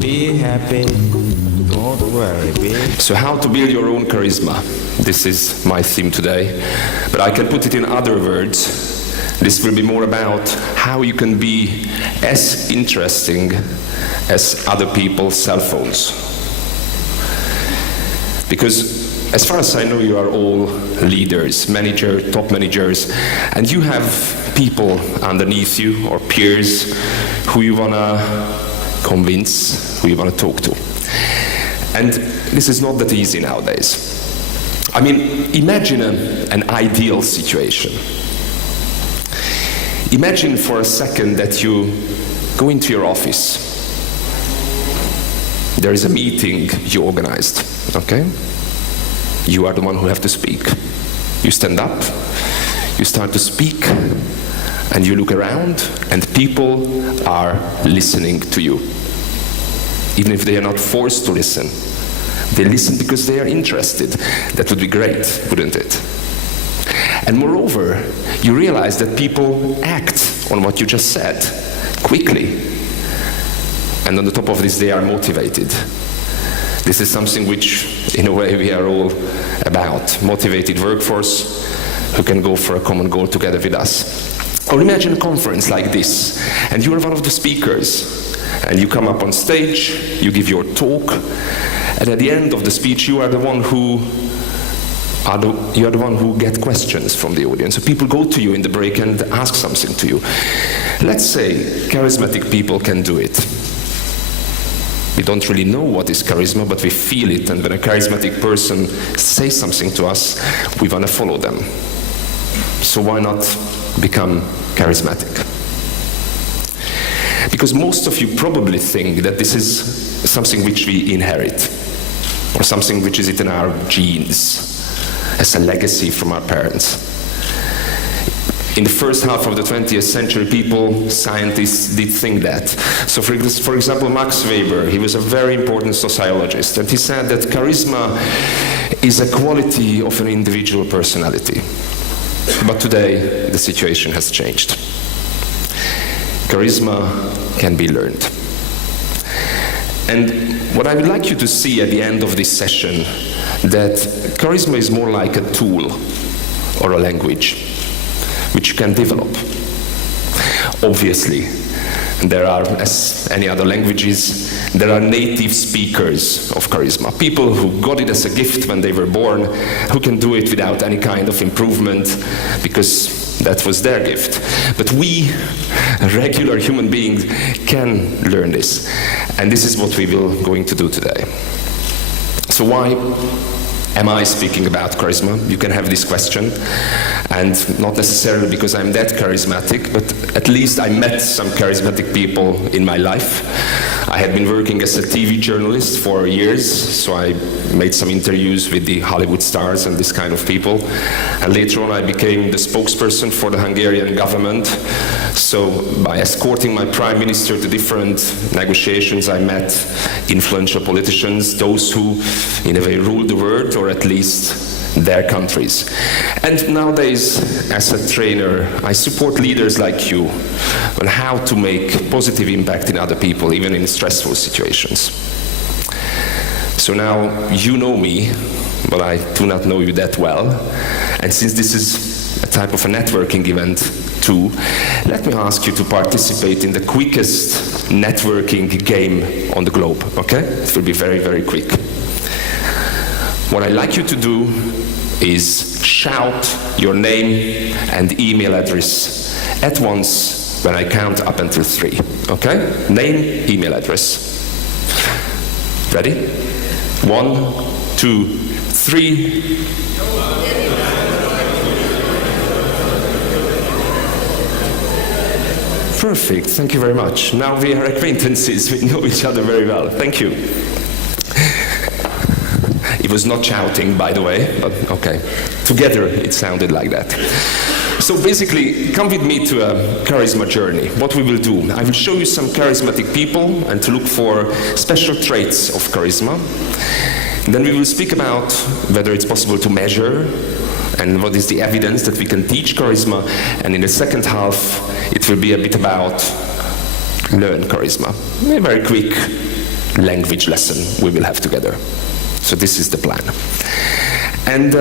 Be happy, don't worry, be. So how to build your own charisma? This is my theme today, but I can put it in other words. This will be more about how you can be as interesting as other people's cell phones. Because as far as I know, you are all leaders, top managers, and you have people underneath you or peers who you want to convince, who you want to talk to. And this is not that easy nowadays. I mean, imagine an ideal situation. Imagine for a second that you go into your office. There is a meeting you organized, okay? You are the one who have to speak. You stand up, you start to speak, and you look around, and people are listening to you. Even if they are not forced to listen. They listen because they are interested. That would be great, wouldn't it? And moreover, you realize that people act on what you just said, quickly. And on the top of this, they are motivated. This is something which, in a way, we are all about. Motivated workforce who can go for a common goal together with us. Or imagine a conference like this, and you are one of the speakers, and you come up on stage, you give your talk, and at the end of the speech, you are the one who get questions from the audience. So people go to you in the break and ask something to you. Let's say charismatic people can do it. We don't really know what is charisma, but we feel it, and when a charismatic person says something to us, we want to follow them. So why not become charismatic? Because most of you probably think that this is something which we inherit, or something which is in our genes, as a legacy from our parents. In the first half of the 20th century, scientists did think that. So for example, Max Weber, he was a very important sociologist, and he said that charisma is a quality of an individual personality. But today, the situation has changed. Charisma can be learned. And what I would like you to see at the end of this session, that charisma is more like a tool or a language which you can develop. Obviously, there are, as any other languages, there are native speakers of charisma, people who got it as a gift when they were born, who can do it without any kind of improvement because that was their gift. But we, regular human beings, can learn this. And this is what we will going to do today. So why am I speaking about charisma? You can have this question, and not necessarily because I'm that charismatic, but at least I met some charismatic people in my life. I had been working as a TV journalist for years, so I made some interviews with the Hollywood stars and this kind of people. And later on I became the spokesperson for the Hungarian government. So by escorting my prime minister to different negotiations, I met influential politicians, those who in a way ruled the world, or at least their countries. And nowadays, as a trainer, I support leaders like you on how to make positive impact in other people, even in stressful situations. So now you know me, but I do not know you that well. And since this is a type of a networking event too, let me ask you to participate in the quickest networking game on the globe, okay? It will be very, very quick. What I'd like you to do is shout your name and email address at once when I count up until 3, okay? Name, email address. Ready? 1, 2, 3. Perfect, thank you very much. Now we are acquaintances, we know each other very well. Thank you. It was not shouting, by the way, but okay. Together, it sounded like that. So basically, come with me to a charisma journey. What we will do, I will show you some charismatic people and to look for special traits of charisma. Then we will speak about whether it's possible to measure and what is the evidence that we can teach charisma. And in the second half, it will be a bit about learn charisma. A very quick language lesson we will have together. So this is the plan. And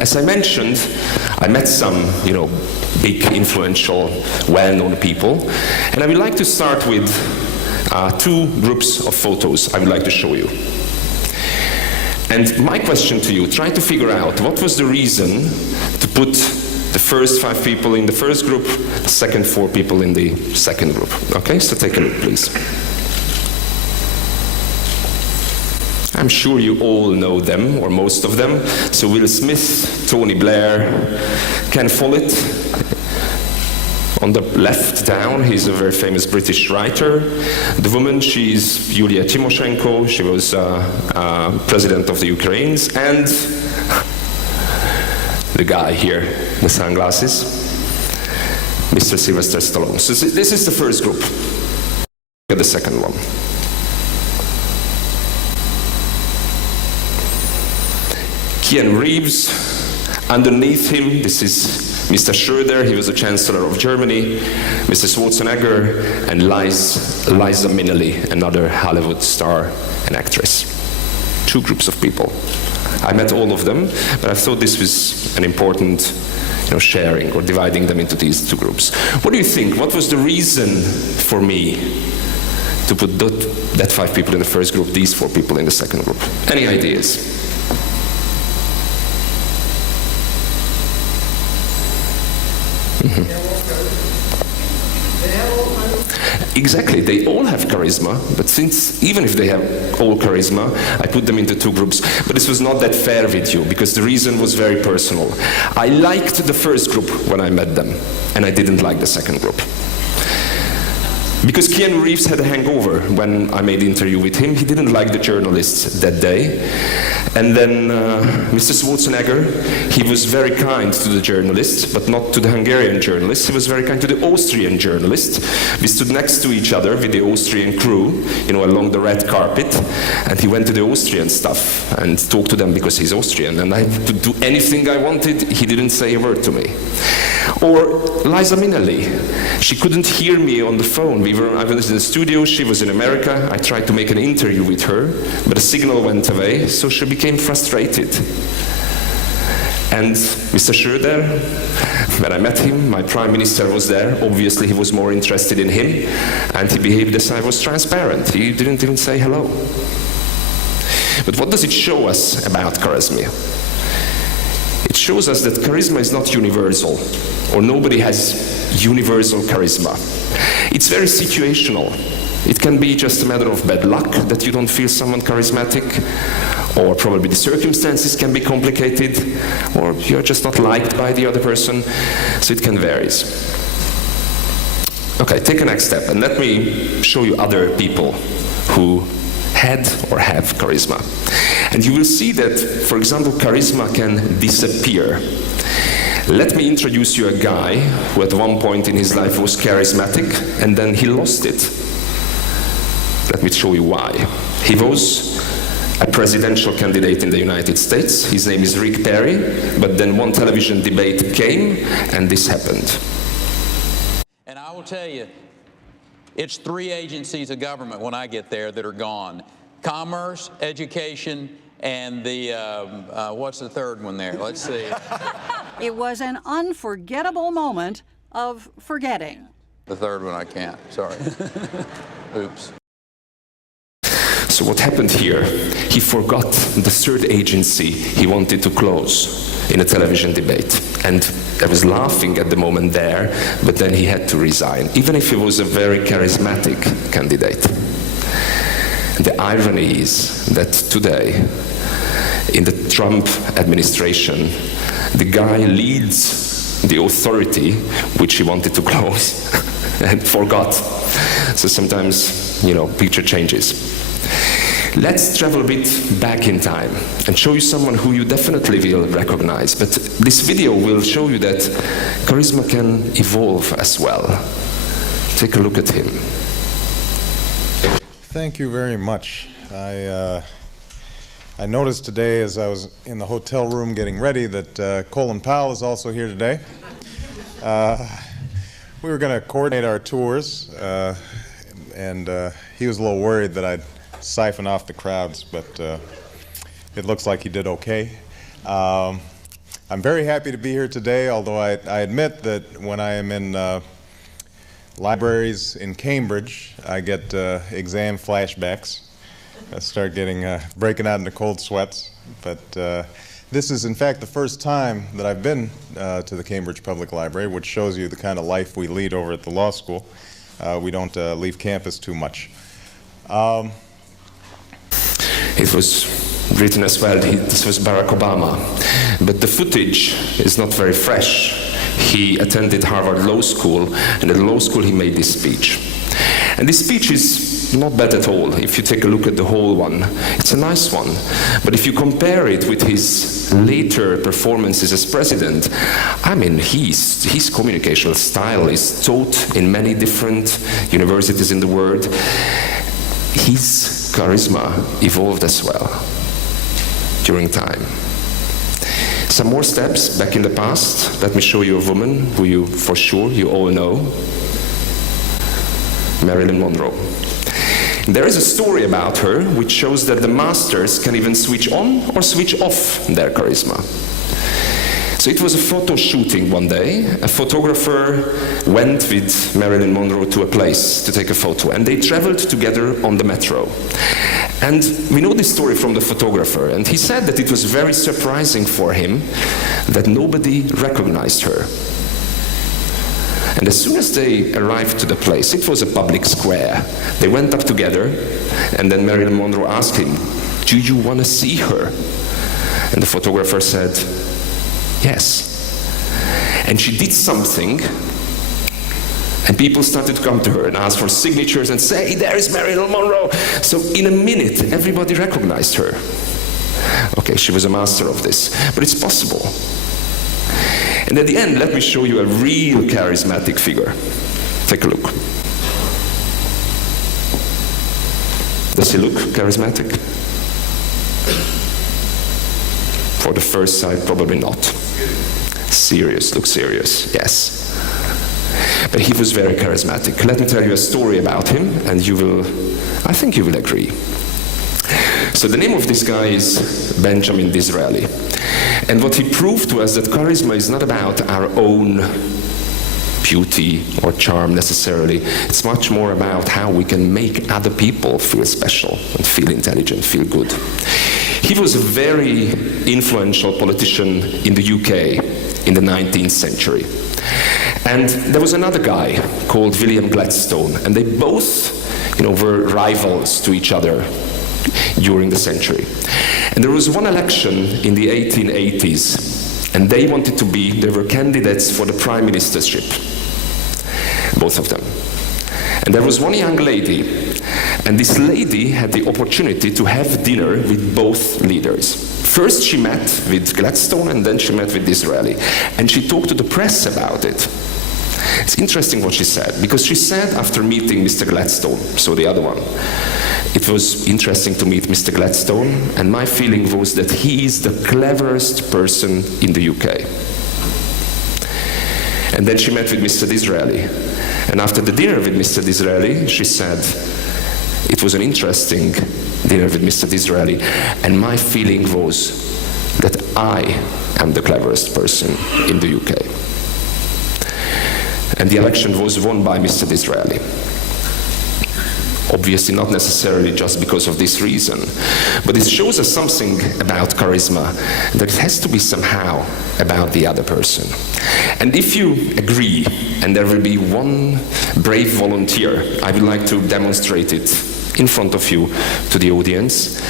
as I mentioned, I met some, big, influential, well-known people, and I would like to start with two groups of photos I would like to show you. And my question to you, try to figure out what was the reason to put the first 5 people in the first group, the second 4 people in the second group. Okay, so take a look, please. I'm sure you all know them, or most of them. So Will Smith, Tony Blair, Ken Follett. On the left down, he's a very famous British writer. The woman, she's Yulia Tymoshenko. She was president of the Ukraine. And the guy here, the sunglasses, Mr. Sylvester Stallone. So this is the first group. Look at the second one. Keanu Reeves. Underneath him, this is Mr. Schröder, he was the Chancellor of Germany, Mr. Schwarzenegger, and Liza Minnelli, another Hollywood star and actress. 2 groups of people. I met all of them, but I thought this was an important sharing or dividing them into these 2 groups. What do you think? What was the reason for me to put that 5 people in the first group, these 4 people in the second group? Any ideas? Exactly, they all have charisma, but even if they have all charisma, I put them into 2 groups. But this was not that fair with you, because the reason was very personal. I liked the first group when I met them, and I didn't like the second group. Because Keanu Reeves had a hangover when I made the interview with him. He didn't like the journalists that day. And then Mr. Schwarzenegger, he was very kind to the journalists, but not to the Hungarian journalists. He was very kind to the Austrian journalists. We stood next to each other with the Austrian crew, along the red carpet. And he went to the Austrian stuff and talked to them because he's Austrian. And I could do anything I wanted. He didn't say a word to me. Or Liza Minnelli. She couldn't hear me on the phone. I was in the studio, she was in America. I tried to make an interview with her, but the signal went away, so she became frustrated. And Mr. Schröder, when I met him, my prime minister was there. Obviously, he was more interested in him, and he behaved as I was transparent. He didn't even say hello. But what does it show us about charisma? It shows us that charisma is not universal, or nobody has universal charisma. It's very situational. It can be just a matter of bad luck that you don't feel someone charismatic, or probably the circumstances can be complicated, or you're just not liked by the other person, so it can vary. Okay, take a next step, and let me show you other people who had or have charisma. And you will see that, for example, charisma can disappear. Let me introduce you a guy who at one point in his life was charismatic, and then he lost it. Let me show you why. He was a presidential candidate in the United States. His name is Rick Perry, but then one television debate came, and this happened. And I will tell you, it's 3 agencies of government when I get there that are gone. Commerce, education, and the, what's the third one there? Let's see. It was an unforgettable moment of forgetting. The third one I can't, sorry. Oops. So what happened here? He forgot the 3rd agency he wanted to close in a television debate. And I was laughing at the moment there, but then he had to resign, even if he was a very charismatic candidate. The irony is that today, in the Trump administration, the guy leads the authority which he wanted to close and forgot. So sometimes, picture changes. Let's travel a bit back in time and show you someone who you definitely will recognize. But this video will show you that charisma can evolve as well. Take a look at him. Thank you very much. I noticed today as I was in the hotel room getting ready that Colin Powell is also here today. We were going to coordinate our tours, and he was a little worried that I'd siphon off the crowds, but it looks like he did okay. I'm very happy to be here today, although I admit that when I am in libraries in Cambridge, I get exam flashbacks. I start breaking out into cold sweats. But this is, in fact, the first time that I've been to the Cambridge Public Library, which shows you the kind of life we lead over at the law school. We don't leave campus too much. It was written as well, this was Barack Obama, but the footage is not very fresh. He attended Harvard Law School, and at the law school he made this speech. And this speech is not bad at all. If you take a look at the whole one, it's a nice one. But if you compare it with his later performances as president, I mean, his communicational style is taught in many different universities in the world. His charisma evolved as well during time. Some more steps back in the past. Let me show you a woman who you, for sure, you all know. Marilyn Monroe. There is a story about her which shows that the masters can even switch on or switch off their charisma. So it was a photo shooting one day. A photographer went with Marilyn Monroe to a place to take a photo, and they traveled together on the metro. And we know this story from the photographer, and he said that it was very surprising for him that nobody recognized her. And as soon as they arrived to the place, it was a public square. They went up together, and then Marilyn Monroe asked him, "Do you want to see her?" And the photographer said, "Yes." And she did something, and people started to come to her and ask for signatures and say, "Hey, there is Marilyn Monroe." So in a minute, everybody recognized her. Okay, she was a master of this, but it's possible. And at the end, let me show you a real charismatic figure. Take a look. Does he look charismatic? For the first sight, probably not. Serious, look serious, yes. But he was very charismatic. Let me tell you a story about him, and I think you will agree. So the name of this guy is Benjamin Disraeli. And what he proved to us that charisma is not about our own beauty or charm necessarily. It's much more about how we can make other people feel special and feel intelligent, feel good. He was a very influential politician in the UK in the 19th century. And there was another guy called William Gladstone, and they both, were rivals to each other during the century. And there was one election in the 1880s, and they were candidates for the prime ministership, both of them. And there was one young lady, and this lady had the opportunity to have dinner with both leaders. First she met with Gladstone, and then she met with Disraeli, and she talked to the press about it. It's interesting what she said, because she said after meeting Mr. Gladstone, so the other one, it was interesting to meet Mr. Gladstone, and my feeling was that he is the cleverest person in the UK. And then she met with Mr. Disraeli. And after the dinner with Mr. Disraeli, she said, it was an interesting dinner with Mr. Disraeli, and my feeling was that I am the cleverest person in the UK. And the election was won by Mr. Disraeli. Obviously not necessarily just because of this reason, but it shows us something about charisma, that it has to be somehow about the other person. And if you agree, and there will be one brave volunteer, I would like to demonstrate it in front of you to the audience,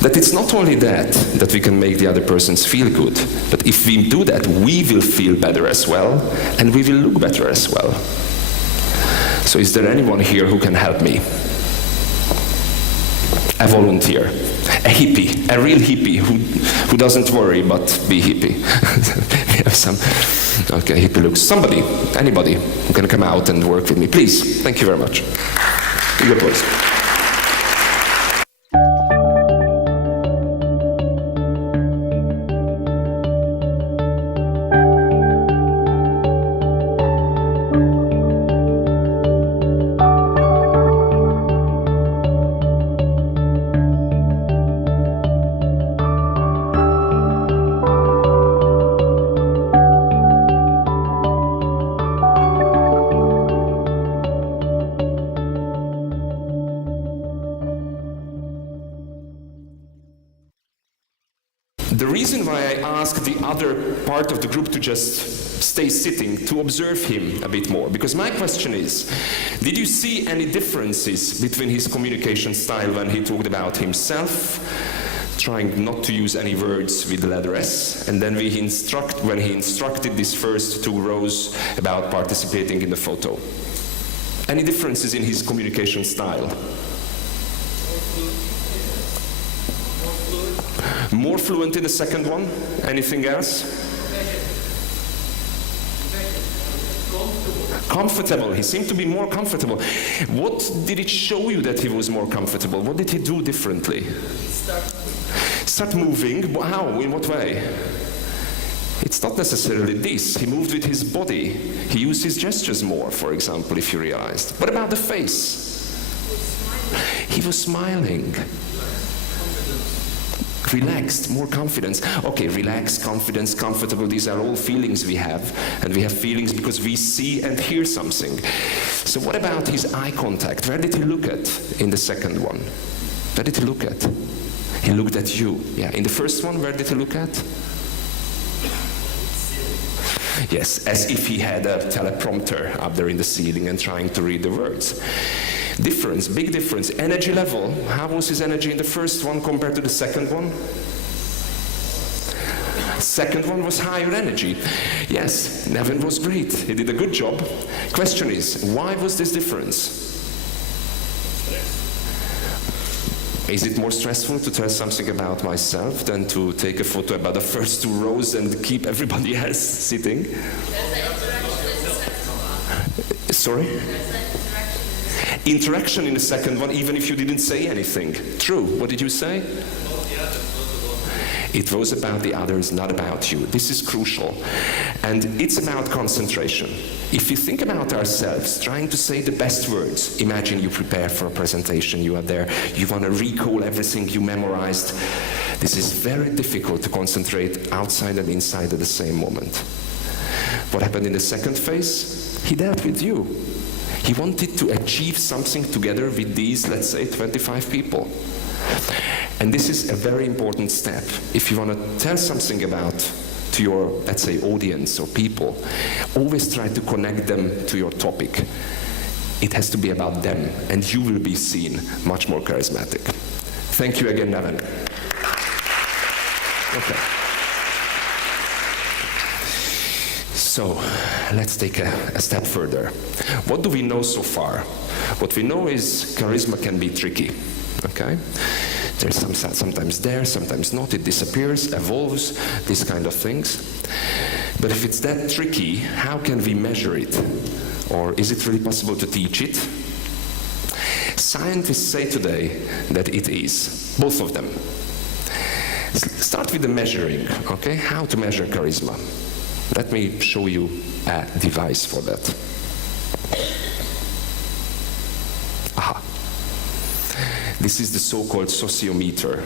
that it's not only that we can make the other persons feel good, but if we do that, we will feel better as well, and we will look better as well. So is there anyone here who can help me? A volunteer, a hippie, a real hippie who doesn't worry but be hippie. We have some, okay, hippie looks. Somebody, anybody who can come out and work with me, please. Thank you very much. Big applause. The reason why I asked the other part of the group to just stay sitting, to observe him a bit more, because my question is, did you see any differences between his communication style when he talked about himself, trying not to use any words with the letter S, and then when he instructed these first two rows about participating in the photo? Any differences in his communication style? More fluent in the second one? Anything else? Comfortable. He seemed to be more comfortable. What did it show you that he was more comfortable? What did he do differently? Start moving. How? In what way? It's not necessarily this. He moved with his body. He used his gestures more, for example, if you realized. What about the face? He was smiling. Relaxed, more confidence. Okay, relaxed, confidence, comfortable, these are all feelings we have. And we have feelings because we see and hear something. So what about his eye contact? Where did he look at in the second one? Where did he look at? He looked at you. Yeah, in the first one, where did he look at? Yes, as if he had a teleprompter up there in the ceiling and trying to read the words. Difference, big difference. Energy level. How was his energy in the first one compared to the second one? Second one was higher energy. Yes, Nevin was great. He did a good job. Question is, why was this difference? Is it more stressful to tell something about myself than to take a photo about the first two rows and keep everybody else sitting? Sorry? Interaction in the second one, even if you didn't say anything. True. What did you say? It was about the others, not about you. This is crucial. And it's about concentration. If you think about ourselves, trying to say the best words, imagine you prepare for a presentation, you are there, you want to recall everything you memorized. This is very difficult to concentrate outside and inside at the same moment. What happened in the second phase? He dealt with you. He wanted to achieve something together with these, let's say, 25 people. And this is a very important step. If you want to tell something to your, let's say, audience or people, always try to connect them to your topic. It has to be about them, and you will be seen much more charismatic. Thank you again, Nevin. Okay. So, let's take a step further. What do we know so far? What we know is charisma can be tricky, okay? There's sometimes there, sometimes not, it disappears, evolves, these kind of things. But if it's that tricky, how can we measure it? Or is it really possible to teach it? Scientists say today that it is, both of them. Start with the measuring, okay? How to measure charisma. Let me show you a device for that. Aha. This is the so-called sociometer.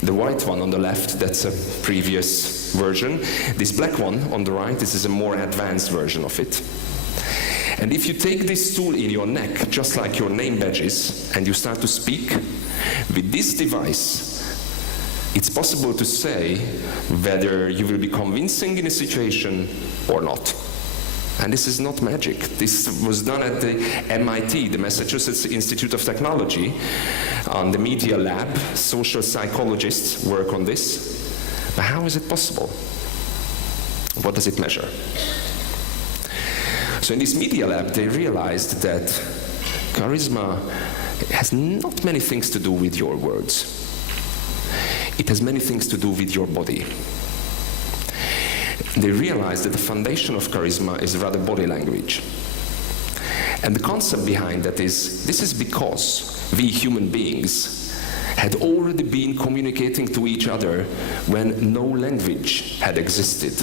The white one on the left, that's a previous version. This black one on the right, this is a more advanced version of it. And if you take this tool in your neck, just like your name badges, and you start to speak, with this device, it's possible to say whether you will be convincing in a situation or not. And this is not magic. This was done at the MIT, the Massachusetts Institute of Technology, on the media lab. Social psychologists work on this. But how is it possible? What does it measure? So in this media lab, they realized that charisma has not many things to do with your words. It has many things to do with your body. They realized that the foundation of charisma is rather body language. And the concept behind that is, this is because we human beings had already been communicating to each other when no language had existed.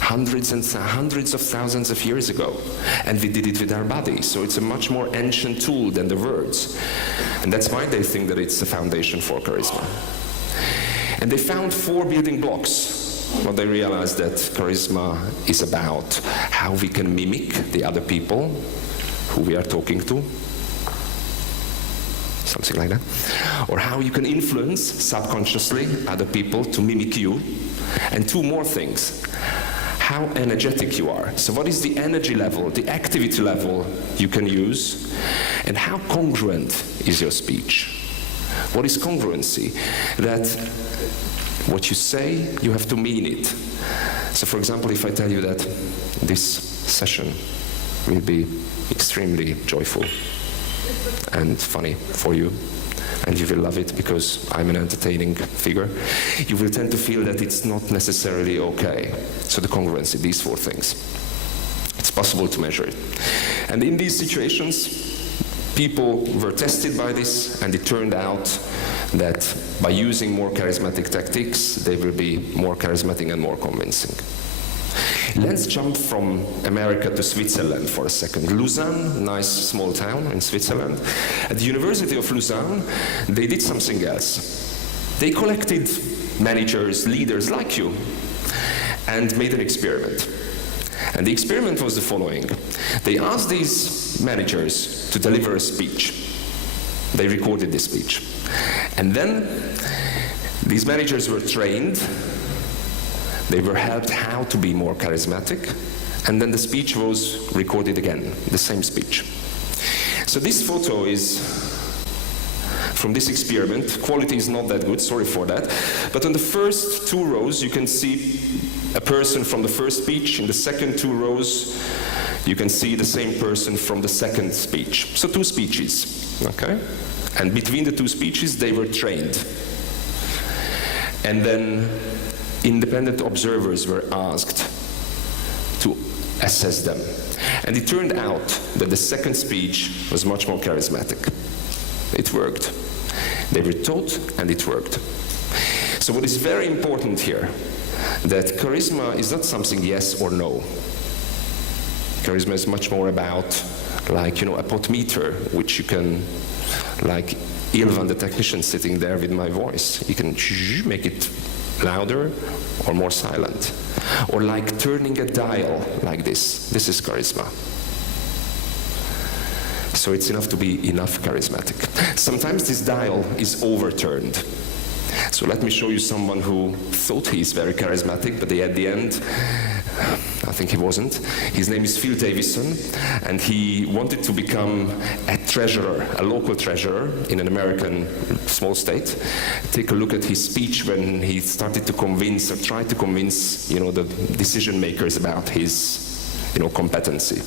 Hundreds and hundreds of thousands of years ago. And we did it with our body. So it's a much more ancient tool than the words. And that's why they think that it's the foundation for charisma. And they found 4 building blocks. Well, they realized that charisma is about how we can mimic the other people who we are talking to. something like that. Or how you can influence subconsciously other people to mimic you. And two more things. How energetic you are. So what is the energy level, the activity level you can use? And how congruent is your speech? What is congruency? That what you say, you have to mean it. So for example, if I tell you that this session will be extremely joyful and funny for you, and you will love it because I'm an entertaining figure, you will tend to feel that it's not necessarily okay. So the congruency, these four things. It's possible to measure it. And in these situations, people were tested by this, and it turned out that by using more charismatic tactics, they will be more charismatic and more convincing. Let's jump from America to Switzerland for a second. Lausanne, nice small town in Switzerland. At the University of Lausanne, they did something else. They collected managers, leaders like you, and made an experiment. And the experiment was the following. They asked these managers to deliver a speech. They recorded this speech. And then these managers were trained. They were helped how to be more charismatic, and then the speech was recorded again, the same speech. So this photo is from this experiment. Quality is not that good, sorry for that. But on the first two rows, you can see a person from the first speech. In the second two rows, you can see the same person from the second speech. So two speeches, okay? And between the two speeches, they were trained. And then independent observers were asked to assess them. And it turned out that the second speech was much more charismatic. It worked. They were taught, and it worked. So what is very important here, that charisma is not something yes or no. Charisma is much more about, like, a potmeter, which you can, like Ilvan, the technician sitting there with my voice, you can make it louder or more silent. Or like turning a dial like this. This is charisma. So it's enough to be enough charismatic. Sometimes this dial is overturned. So let me show you someone who thought he's very charismatic, but at the end, I think he wasn't. His name is Phil Davison, and he wanted to become a treasurer, a local treasurer in an American small state. Take a look at his speech when he started to convince, or tried to convince, the decision makers about his, competency.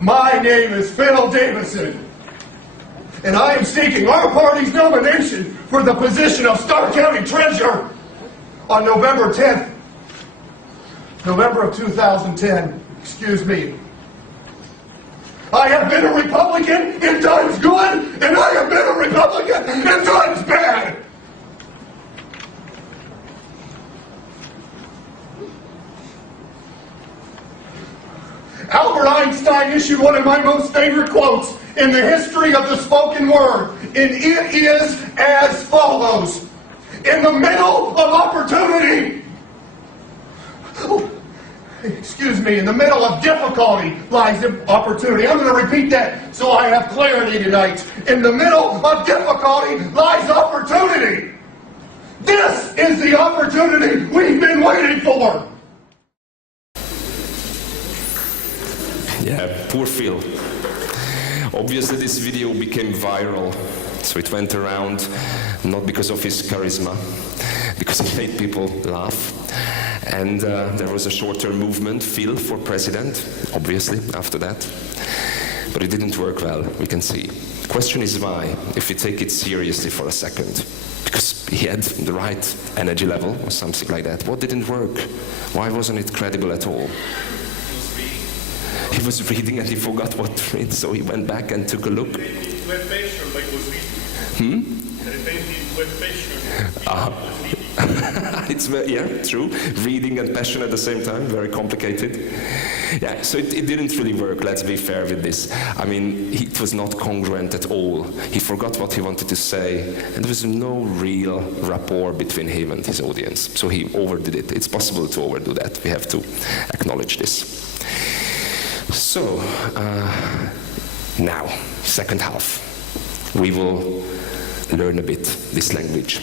My name is Phil Davison, and I am seeking our party's nomination for the position of Stark County Treasurer on November 10th. November of 2010, excuse me. I have been a Republican in times good, and I have been a Republican in times bad. Albert Einstein issued one of my most favorite quotes in the history of the spoken word, and it is as follows. In the middle of opportunity, in the middle of difficulty lies opportunity. I'm going to repeat that so I have clarity tonight. In the middle of difficulty lies opportunity. This is the opportunity we've been waiting for. Yeah, poor Phil. Obviously this video became viral, so it went around not because of his charisma, because he made people laugh. And there was a short-term movement, Phil for president, obviously, after that. But it didn't work well, we can see. The question is why, if we take it seriously for a second. Because he had the right energy level, or something like that. What didn't work? Why wasn't it credible at all? He was reading and he forgot what to read, so he went back and took a look. It's true. Reading and passion at the same time, very complicated. Yeah, so it didn't really work, let's be fair with this. I mean, it was not congruent at all. He forgot what he wanted to say, and there was no real rapport between him and his audience. So he overdid it. It's possible to overdo that. We have to acknowledge this. So, now, second half. we will learn a bit this language.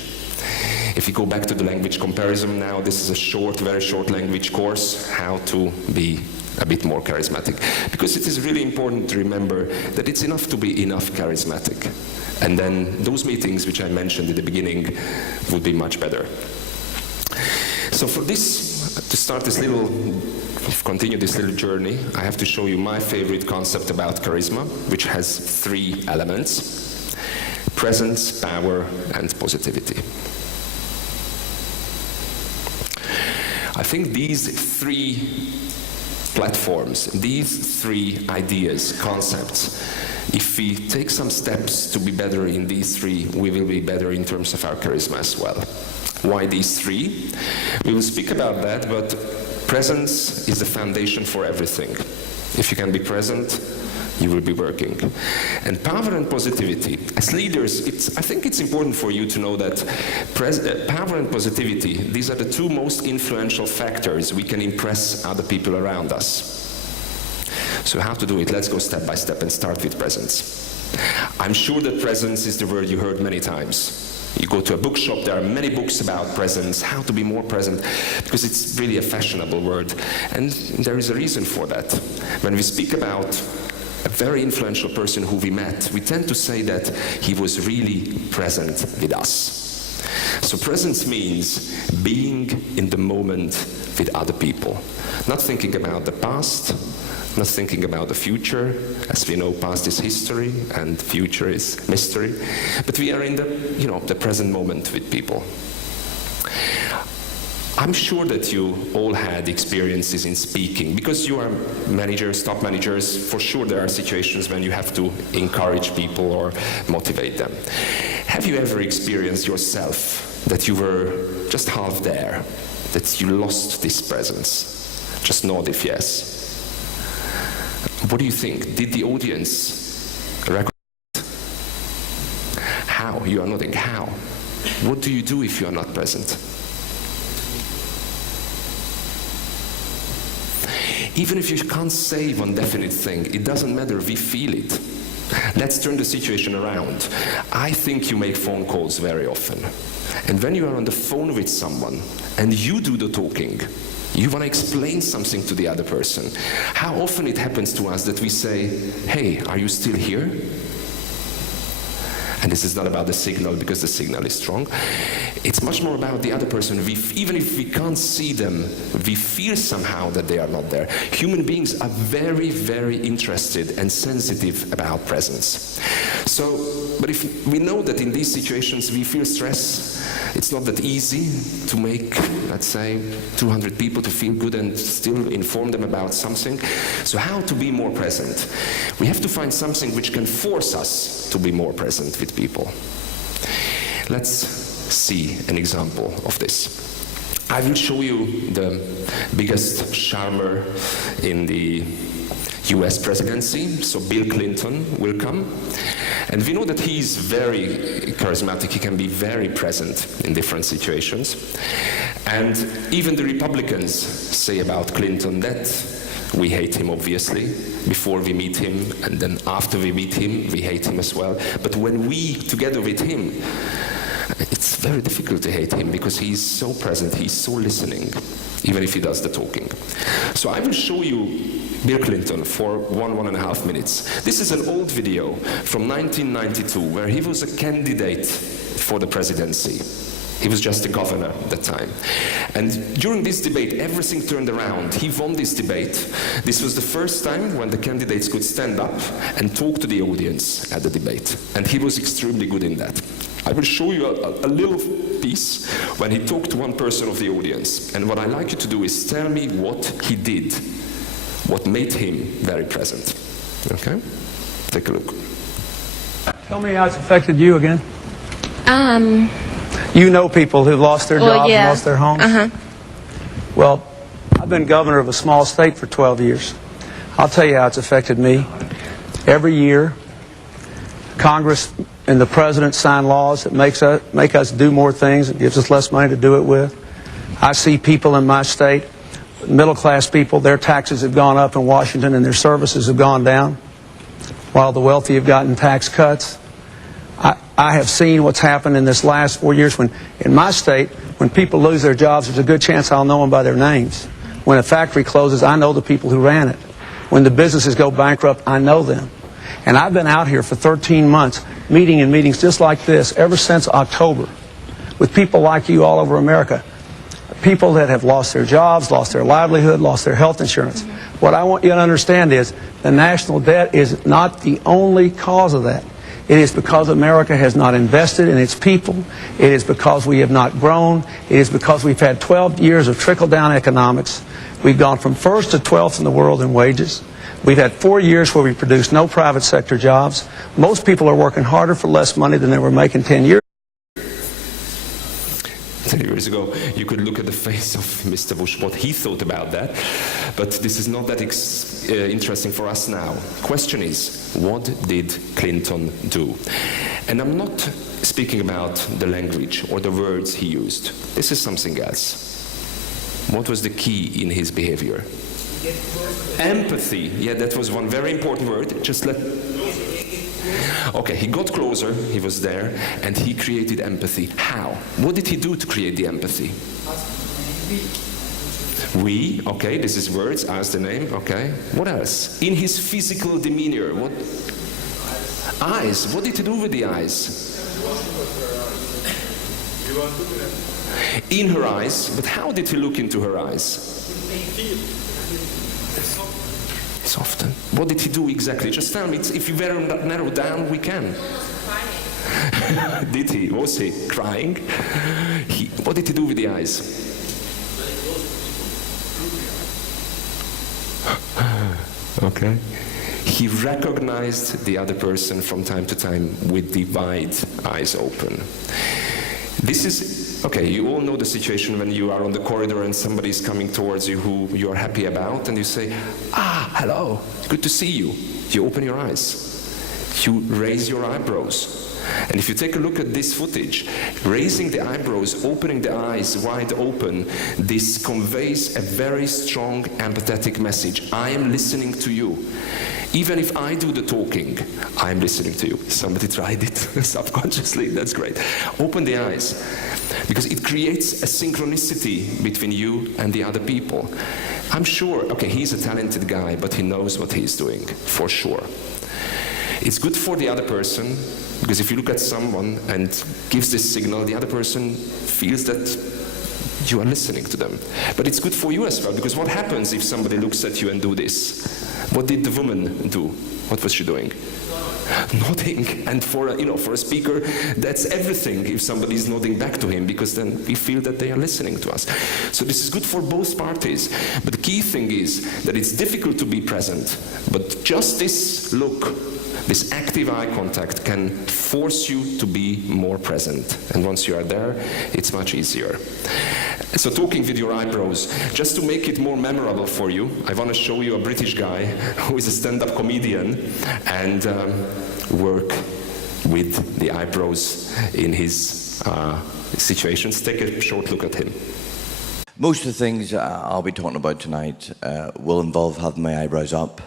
If you go back to the language comparison now, this is a short, very short language course, how to be a bit more charismatic. Because it is really important to remember that it's enough to be enough charismatic. And then those meetings, which I mentioned at the beginning, would be much better. So for this, to start this little, continue this little journey, I have to show you my favorite concept about charisma, which has 3 elements: presence, power, and positivity. I think these 3 platforms, these 3 ideas, concepts, if we take some steps to be better in these 3, we will be better in terms of our charisma as well. Why these 3? We will speak about that, but presence is the foundation for everything. If you can be present, you will be working. And power and positivity. As leaders, I think it's important for you to know that power and positivity, these are the 2 most influential factors we can impress other people around us. So how to do it? Let's go step by step and start with presence. I'm sure that presence is the word you heard many times. You go to a bookshop, there are many books about presence, how to be more present, because it's really a fashionable word. And there is a reason for that. When we speak about a very influential person who we met, we tend to say that he was really present with us. So presence means being in the moment with other people. Not thinking about the past, not thinking about the future. As we know, past is history and future is mystery. But we are in the present moment with people. I'm sure that you all had experiences in speaking. Because you are managers, top managers, for sure there are situations when you have to encourage people or motivate them. Have you ever experienced yourself that you were just half there, that you lost this presence? Just nod if yes. What do you think? Did the audience recognize it? How? You are nodding. How? What do you do if you are not present? Even if you can't say one definite thing, it doesn't matter, we feel it. Let's turn the situation around. I think you make phone calls very often. And when you are on the phone with someone and you do the talking, you want to explain something to the other person. How often it happens to us that we say, hey, are you still here? And this is not about the signal, because the signal is strong. It's much more about the other person. Even if we can't see them, we feel somehow that they are not there. Human beings are very, very interested and sensitive about presence. But if we know that in these situations we feel stress, it's not that easy to make, let's say, 200 people to feel good and still inform them about something. So how to be more present? We have to find something which can force us to be more present with people. Let's see an example of this. I will show you the biggest charmer in the US presidency. So Bill Clinton will come. And we know that he's very charismatic. He can be very present in different situations. And even the Republicans say about Clinton that we hate him, obviously, before we meet him, and then after we meet him, we hate him as well. But when we, together with him, it's very difficult to hate him, because he's so present, he's so listening, even if he does the talking. So I will show you Bill Clinton for 1.5 minutes. This is an old video from 1992, where he was a candidate for the presidency. He was just a governor at that time. And during this debate, everything turned around. He won this debate. This was the first time when the candidates could stand up and talk to the audience at the debate. And he was extremely good in that. I will show you a little piece when he talked to one person of the audience. And what I'd like you to do is tell me what he did, what made him very present. Okay? Take a look. Tell me how it's affected you again. You know people who lost their jobs and lost their homes? Well, I've been governor of a small state for 12 years. I'll tell you how it's affected me. Every year, Congress and the President sign laws that make us do more things, and gives us less money to do it with. I see people in my state, middle-class people, their taxes have gone up in Washington and their services have gone down, while the wealthy have gotten tax cuts. I have seen what's happened in this last 4 years. When, in my state, when people lose their jobs, there's a good chance I'll know them by their names. When a factory closes, I know the people who ran it. When the businesses go bankrupt, I know them. And I've been out here for 13 months, meeting in meetings just like this ever since October, with people like you all over America. People that have lost their jobs, lost their livelihood, lost their health insurance. What I want you to understand is the national debt is not the only cause of that. It is because America has not invested in its people. It is because we have not grown. It is because we've had 12 years of trickle-down economics. We've gone from 1st to 12th in the world in wages. We've had 4 years where we produced no private sector jobs. Most people are working harder for less money than they were making 10 years. 10 years ago, you could look at the face of Mr. Bush, what he thought about that. But this is not that interesting for us now. Question is, what did Clinton do? And I'm not speaking about the language or the words he used. This is something else. What was the key in his behavior? Empathy. Yeah, that was one very important word. Just let... Okay, he got closer, he was there, and he created empathy. How? What did he do to create the empathy? We, okay, this is words, ask the name, okay. What else? In his physical demeanor, what? Eyes, what did he do with the eyes? In her eyes, but how did he look into her eyes? Soften. What did he do exactly? Just tell me. If you were narrow down, we can. Did he? Was he crying? What did he do with the eyes? Okay. He recognized the other person from time to time with the wide eyes open. This is, okay, you all know the situation when you are on the corridor and somebody is coming towards you who you are happy about, and you say, ah, hello, good to see you. You open your eyes. You raise your eyebrows. And if you take a look at this footage, raising the eyebrows, opening the eyes wide open, this conveys a very strong empathetic message. I am listening to you. Even if I do the talking, I'm listening to you. Somebody tried it subconsciously, that's great. Open the eyes, because it creates a synchronicity between you and the other people. I'm sure, okay, he's a talented guy, but he knows what he's doing, for sure. It's good for the other person, because if you look at someone and gives this signal, the other person feels that you are listening to them. But it's good for you as well, because what happens if somebody looks at you and do this? What did the woman do? What was she doing? Nodding. And for a speaker, that's everything if somebody is nodding back to him, because then we feel that they are listening to us. So this is good for both parties. But the key thing is that it's difficult to be present, but just this look, this active eye contact can force you to be more present. And once you are there, it's much easier. So talking with your eyebrows, just to make it more memorable for you, I want to show you a British guy who is a stand-up comedian and work with the eyebrows in his situations. Take a short look at him. Most of the things I'll be talking about tonight will involve having my eyebrows up.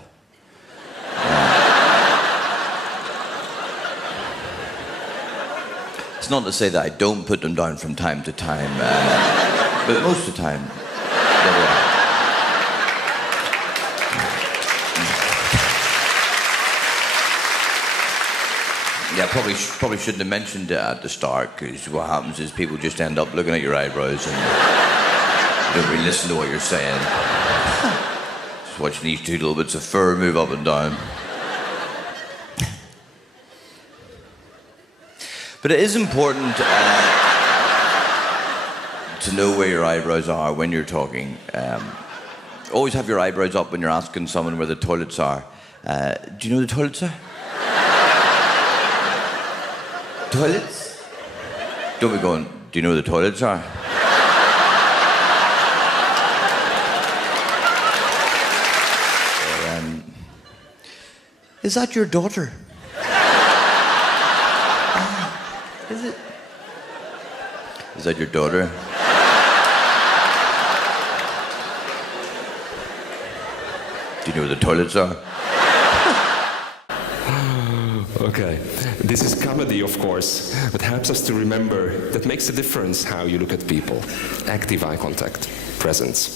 It's not to say that I don't put them down from time to time, but most of the time, yeah, probably shouldn't have mentioned it at the start, because what happens is people just end up looking at your eyebrows and don't really listen to what you're saying. Just watching these two little bits of fur move up and down. But it is important to know where your eyebrows are when you're talking. Always have your eyebrows up when you're asking someone where the toilets are. Do you know where the toilets are? Toilets? Don't be going, do you know where the toilets are? Or, is that your daughter? Is it? Is that your daughter? Do you know where the toilets are? Okay, this is comedy, of course, but helps us to remember that makes a difference how you look at people. Active eye contact, presence.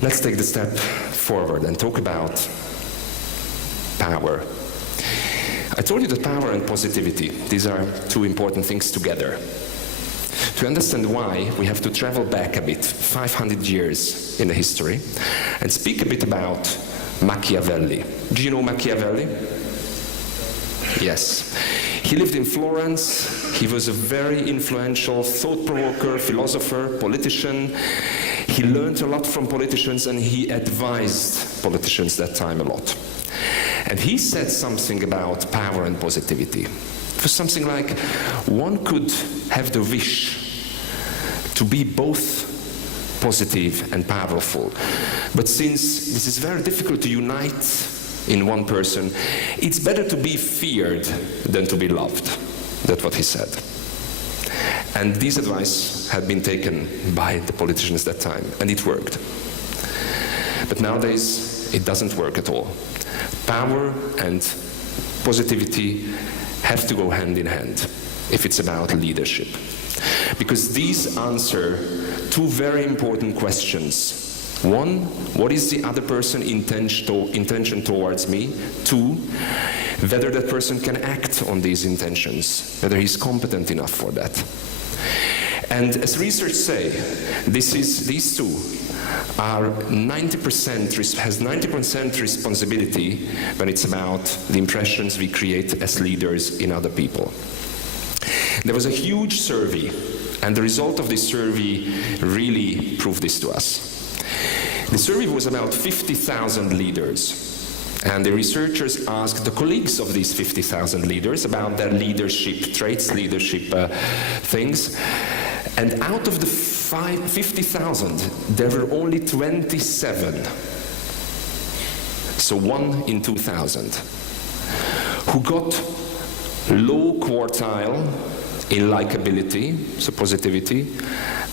Let's take the step forward and talk about power. I told you that power and positivity, these are two important things together. To understand why, we have to travel back a bit, 500 years in the history, and speak a bit about Machiavelli. Do you know Machiavelli? Yes. He lived in Florence. He was a very influential thought-provoker, philosopher, politician. He learned a lot from politicians, and he advised politicians that time a lot. And he said something about power and positivity. It was something like, one could have the wish to be both positive and powerful. But since this is very difficult to unite in one person, it's better to be feared than to be loved. That's what he said. And this advice had been taken by the politicians at that time, and it worked. But nowadays, it doesn't work at all. Power and positivity have to go hand in hand if it's about leadership. Because these answer two very important questions. One, what is the other person's intention towards me? Two, whether that person can act on these intentions, whether he's competent enough for that. And as research say, these two are 90% responsibility when it's about the impressions we create as leaders in other people. There was a huge survey, and the result of this survey really proved this to us. The survey was about 50,000 leaders, and the researchers asked the colleagues of these 50,000 leaders about their leadership traits, leadership things, and out of the 50,000, there were only 27, so 1 in 2,000, who got low quartile in likability, so positivity,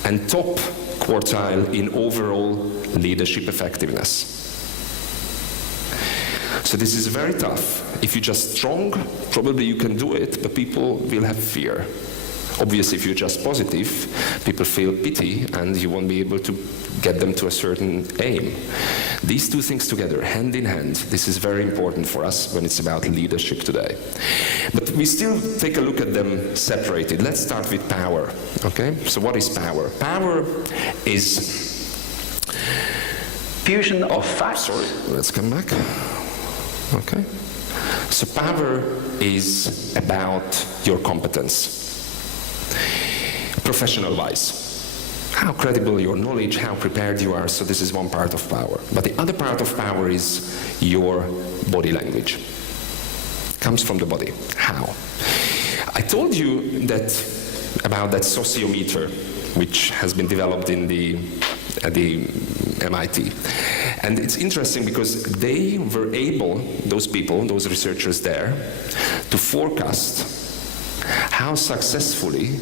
and top quartile in overall leadership effectiveness. So this is very tough. If you're just strong, probably you can do it, but people will have fear. Obviously, if you're just positive, people feel pity, and you won't be able to get them to a certain aim. These two things together, hand in hand, this is very important for us when it's about leadership today. But we still take a look at them separated. Let's start with power, okay? So what is power? Power is fusion of facts. Sorry, let's come back. Okay. So power is about your competence. Professional-wise, how credible your knowledge, how prepared you are, so this is one part of power. But the other part of power is your body language. It comes from the body. How? I told you that about that sociometer, which has been developed in at the MIT. And it's interesting because they were able, those people, those researchers there, to forecast how successfully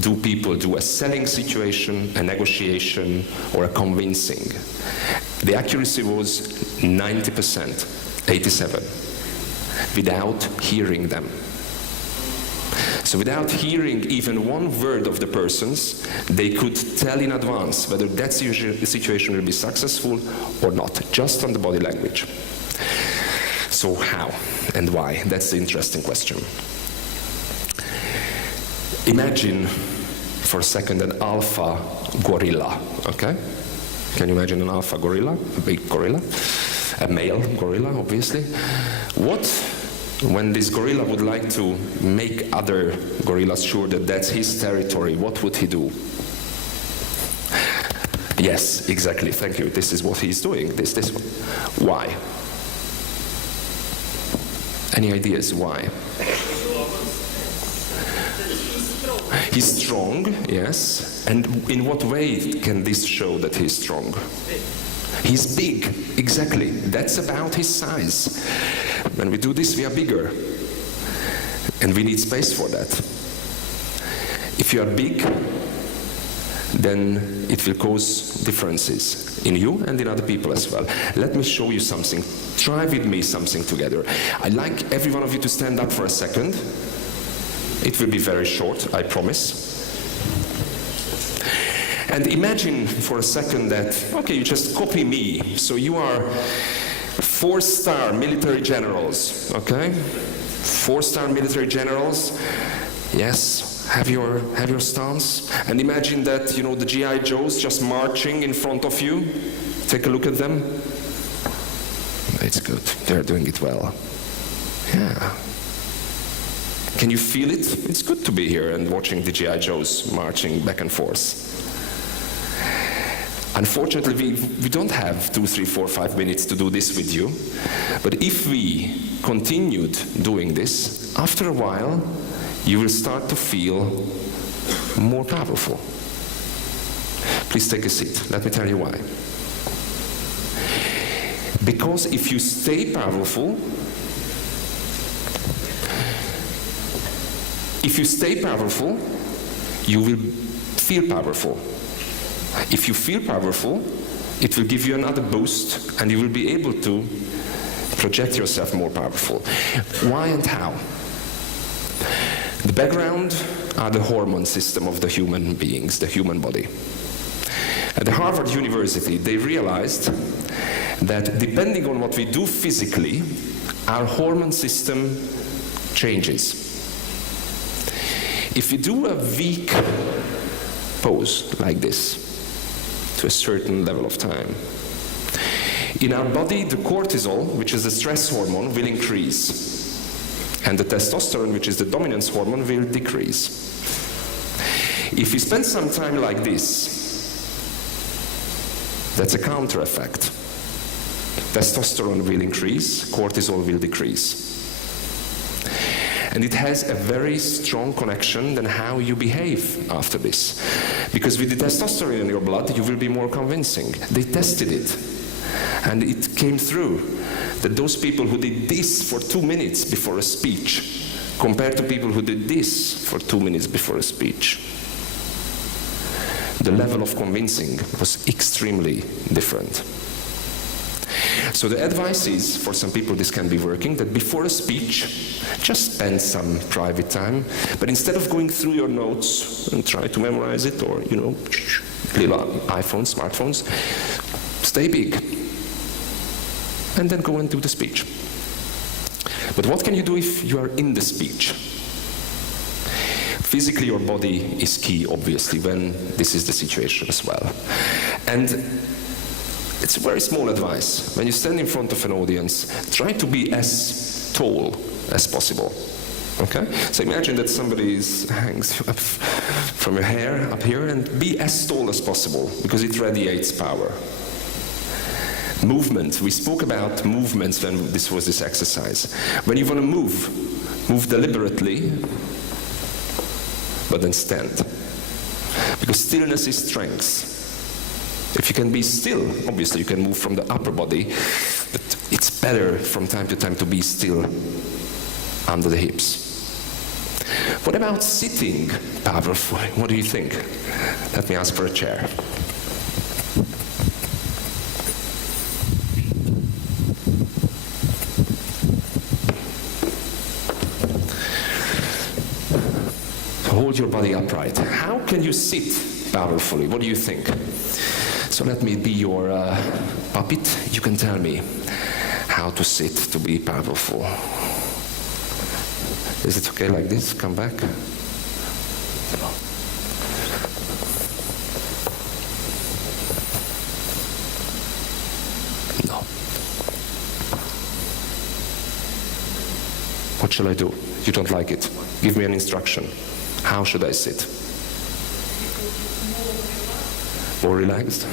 do people do a selling situation, a negotiation, or a convincing. The accuracy was 90%, 87, without hearing them. So without hearing even one word of the persons, they could tell in advance whether that situation will be successful or not, just on the body language. So how and why? That's the interesting question. Imagine for a second an alpha gorilla, okay? Can you imagine an alpha gorilla, a big gorilla, a male gorilla, obviously? What, when this gorilla would like to make other gorillas sure that that's his territory, what would he do? Yes, exactly, thank you. This is what he's doing, this one. Why? Any ideas why? He's strong, yes. And in what way can this show that he's strong? He's big, exactly. That's about his size. When we do this, we are bigger. And we need space for that. If you are big, then it will cause differences in you and in other people as well. Let me show you something. Try with me something together. I'd like every one of you to stand up for a second. It will be very short, I promise. And imagine for a second that, okay, you just copy me. So you are 4-star military generals, okay? 4-star military generals. Yes, have your stance. And imagine that, you know, the GI Joes just marching in front of you. Take a look at them. It's good. They're doing it well. Yeah. Can you feel it? It's good to be here and watching the GI Joes marching back and forth. Unfortunately, we don't have 2, 3, 4, 5 minutes to do this with you. But if we continued doing this, after a while, you will start to feel more powerful. Please take a seat. Let me tell you why. Because if you stay powerful, you will feel powerful. If you feel powerful, it will give you another boost and you will be able to project yourself more powerful. Why and how? The background are the hormone system of the human beings, the human body. At the Harvard University, they realized that depending on what we do physically, our hormone system changes. If we do a weak pose like this, to a certain level of time, in our body, the cortisol, which is the stress hormone, will increase. And the testosterone, which is the dominance hormone, will decrease. If we spend some time like this, that's a counter effect. Testosterone will increase, cortisol will decrease. And it has a very strong connection than how you behave after this. Because with the testosterone in your blood, you will be more convincing. They tested it. And it came through that those people who did this for 2 minutes before a speech, compared to people who did this for 2 minutes before a speech, the level of convincing was extremely different. So the advice is, for some people this can be working, that before a speech, just spend some private time, but instead of going through your notes and try to memorize it, or, you know, little iPhones, smartphones, stay big, and then go and do the speech. But what can you do if you are in the speech? Physically, your body is key, obviously, when this is the situation as well. And it's a very small advice. When you stand in front of an audience, try to be as tall as possible. Okay? So imagine that somebody hangs up from your hair up here, and be as tall as possible, because it radiates power. Movement. We spoke about movements when this was this exercise. When you want to move deliberately, but then stand. Because stillness is strength. If you can be still, obviously you can move from the upper body, but it's better from time to time to be still under the hips. What about sitting powerfully? What do you think? Let me ask for a chair. Hold your body upright. How can you sit powerfully? What do you think? So let me be your puppet. You can tell me how to sit to be powerful. Is it okay like this? Come back. No. What shall I do? You don't like it. Give me an instruction. How should I sit? More relaxed?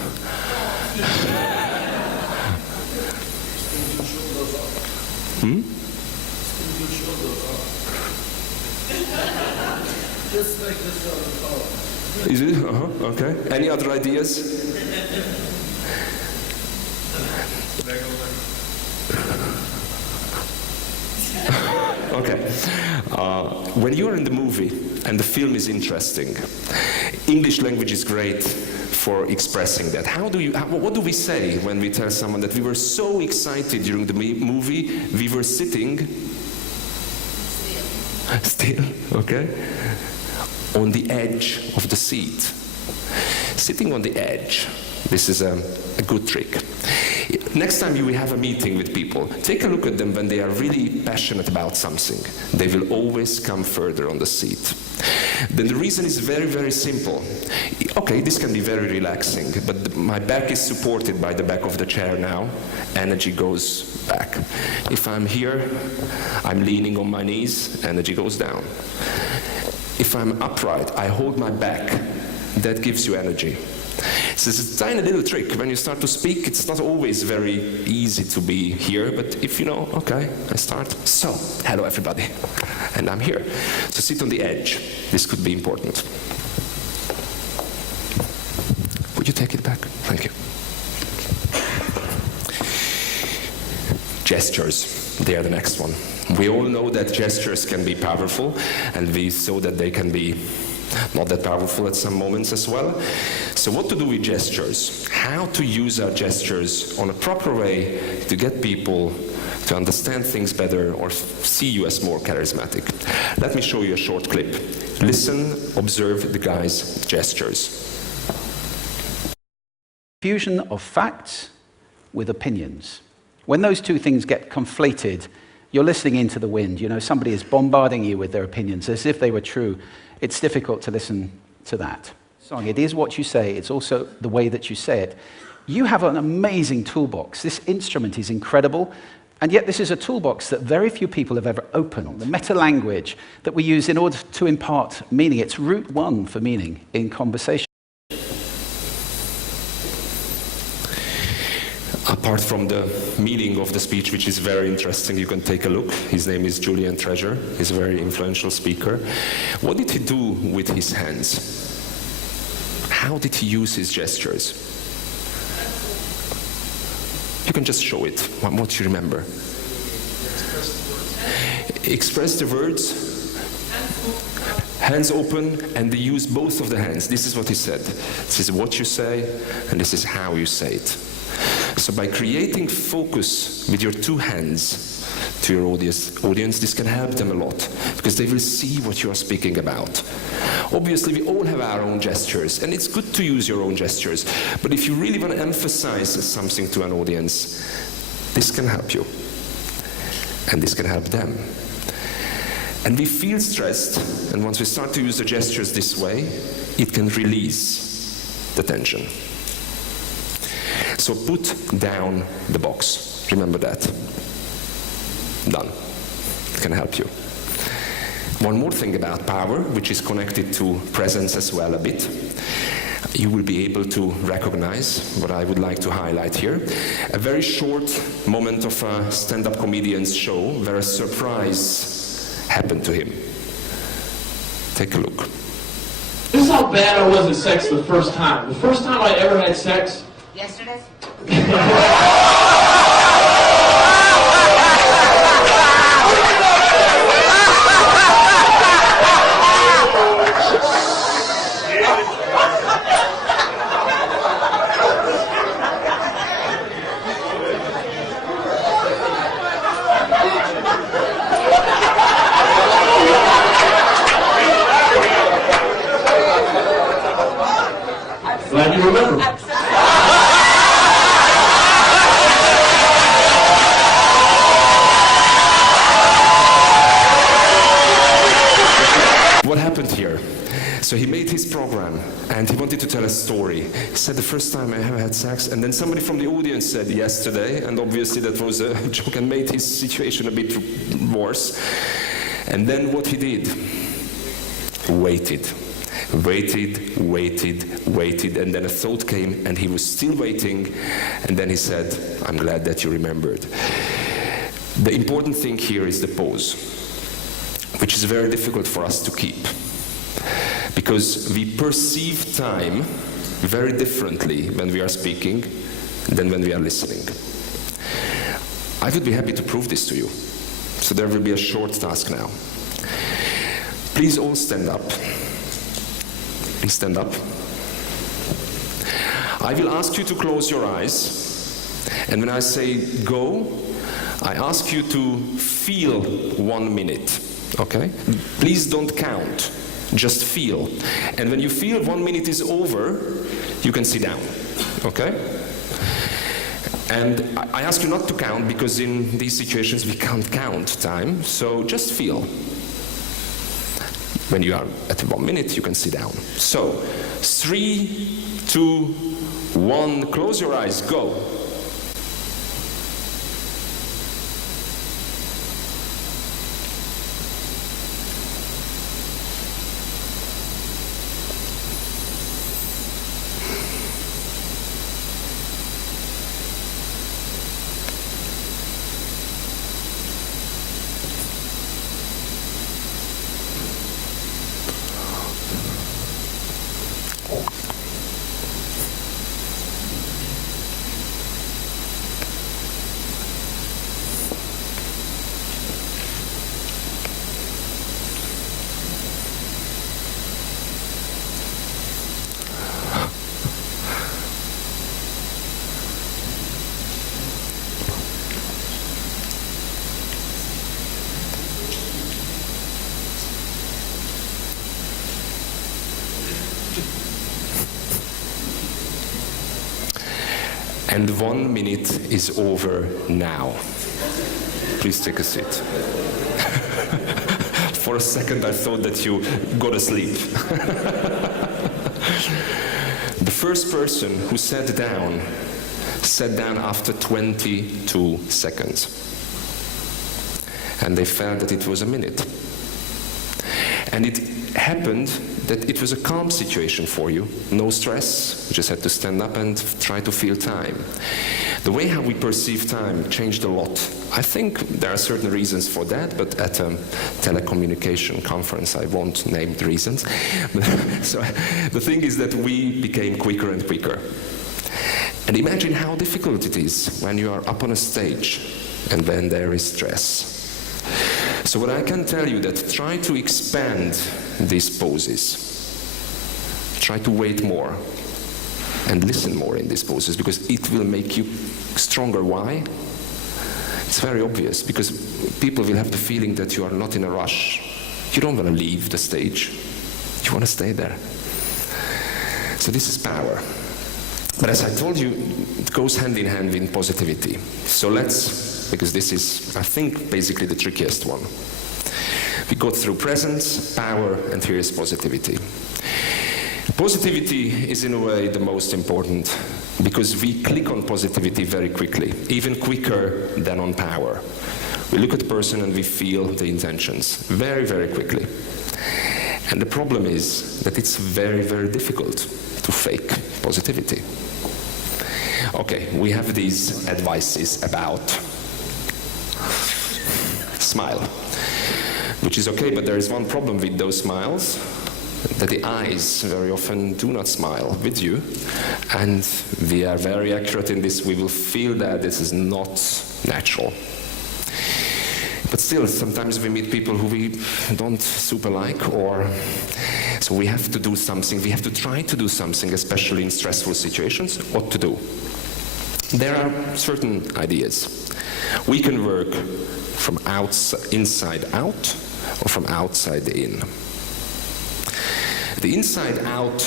Is it? Okay. Any other ideas? Okay. When you're in the movie and the film is interesting, English language is great for expressing that. What do we say when we tell someone that we were so excited during the movie, we were sitting still, okay, on the edge of the seat. Sitting on the edge. This is a good trick. Next time you will have a meeting with people, take a look at them when they are really passionate about something. They will always come further on the seat. Then the reason is very, very simple. Okay, this can be very relaxing, but my back is supported by the back of the chair now. Energy goes back. If I'm here, I'm leaning on my knees, energy goes down. If I'm upright, I hold my back. That gives you energy. So it's a tiny little trick. When you start to speak, it's not always very easy to be here, but if you know, okay, I start. So, hello everybody, and I'm here. So sit on the edge. This could be important. Would you take it back? Thank you. Gestures, they are the next one. We all know that gestures can be powerful, and we saw that they can be not that powerful at some moments as well. So what to do with gestures? How to use our gestures on a proper way to get people to understand things better or see you as more charismatic. Let me show you a short clip. Listen, observe the guy's gestures. Fusion of facts with opinions. When those two things get conflated, you're listening into the wind. You know, somebody is bombarding you with their opinions as if they were true. It's difficult to listen to that. Song, it is what you say, it's also the way that you say it. You have an amazing toolbox. This instrument is incredible, and yet this is a toolbox that very few people have ever opened. The meta-language that we use in order to impart meaning. It's route one for meaning in conversation. Apart from the meaning of the speech, which is very interesting, you can take a look. His name is Julian Treasure. He's a very influential speaker. What did he do with his hands? How did he use his gestures? You can just show it, what you remember. Express the words, hands open, and they use both of the hands. This is what he said. This is what you say, and this is how you say it. So by creating focus with your two hands to your audience, this can help them a lot, because they will see what you are speaking about. Obviously, we all have our own gestures, and it's good to use your own gestures, but if you really want to emphasize something to an audience, this can help you, and this can help them. And we feel stressed, and once we start to use the gestures this way, it can release the tension. So put down the box. Remember that. Done. It can help you. One more thing about power, which is connected to presence as well a bit. You will be able to recognize what I would like to highlight here. A very short moment of a stand-up comedian's show where a surprise happened to him. Take a look. This is how bad I was at sex the first time. The first time I ever had sex. Yesterday? Glad you remember. What happened here? So he made his program, and he wanted to tell a story. He said, the first time I ever had sex, and then somebody from the audience said, yesterday, and obviously that was a joke and made his situation a bit worse. And then what he did? Waited, and then a thought came, and he was still waiting, and then he said, I'm glad that you remembered. The important thing here is the pause, which is very difficult for us to keep, because we perceive time very differently when we are speaking than when we are listening. I would be happy to prove this to you. So there will be a short task now. Please all stand up. Please stand up. I will ask you to close your eyes, and when I say go, I ask you to feel 1 minute, okay? Please don't count, just feel. And when you feel 1 minute is over, you can sit down, okay? And I ask you not to count, because in these situations we can't count time, so just feel. When you are at 1 minute, you can sit down. So, 3, 2, 1, close your eyes, go. And 1 minute is over now. Please take a seat. For a second I thought that you got asleep. The first person who sat down after 22 seconds. And they felt that it was a minute. And it happened that it was a calm situation for you, no stress, you just had to stand up and try to feel time. The way how we perceive time changed a lot. I think there are certain reasons for that, but at a telecommunication conference, I won't name the reasons. So the thing is that we became quicker and quicker. And imagine how difficult it is when you are up on a stage and when there is stress. So what I can tell you that try to expand these poses. Try to wait more and listen more in these poses, because it will make you stronger. Why? It's very obvious, because people will have the feeling that you are not in a rush. You don't want to leave the stage. You want to stay there. So this is power. But as I told you, it goes hand in hand with positivity. So let's, because this is, I think, basically the trickiest one. We got through presence, power, and here is positivity. Positivity is in a way the most important, because we click on positivity very quickly, even quicker than on power. We look at the person and we feel the intentions very, very quickly. And the problem is that it's very, very difficult to fake positivity. Okay, we have these advices about smile, which is okay, but there is one problem with those smiles, that the eyes very often do not smile with you, and we are very accurate in this. We will feel that this is not natural. But still, sometimes we meet people who we don't super like, or so we have to do something. We have to try to do something, especially in stressful situations. What to do? There are certain ideas. We can work from inside out or from outside in. The inside out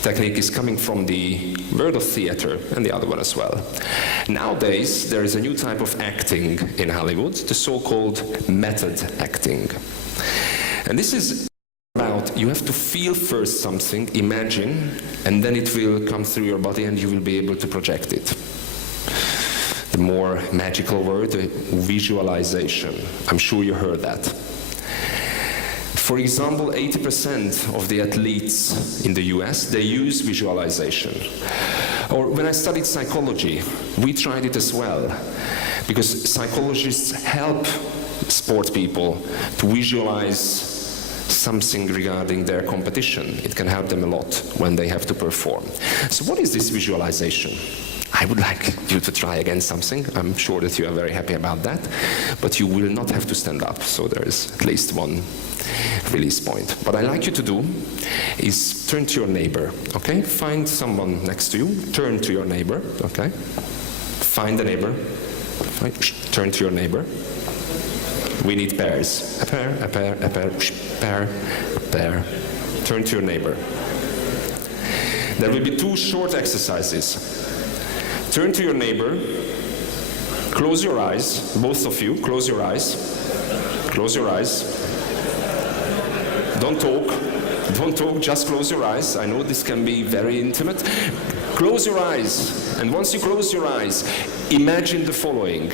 technique is coming from the world of theater and the other one as well. Nowadays, there is a new type of acting in Hollywood, the so-called method acting. And this is about, you have to feel first something, imagine, and then it will come through your body and you will be able to project it. The more magical word, visualization. I'm sure you heard that. For example, 80% of the athletes in the US, they use visualization. Or when I studied psychology, we tried it as well, because psychologists help sport people to visualize something regarding their competition. It can help them a lot when they have to perform. So what is this visualization? I would like you to try again something. I'm sure that you are very happy about that, but you will not have to stand up, so there is at least one release point. What I like you to do is turn to your neighbor, okay? Find someone next to you, turn to your neighbor, okay? Find the neighbor, turn to your neighbor. We need pairs. A pair, a pair, a pair, pair, pair. Turn to your neighbor. There will be 2 short exercises. Turn to your neighbor, close your eyes, both of you, close your eyes. Close your eyes. Don't talk, just close your eyes. I know this can be very intimate. Close your eyes, and once you close your eyes, imagine the following.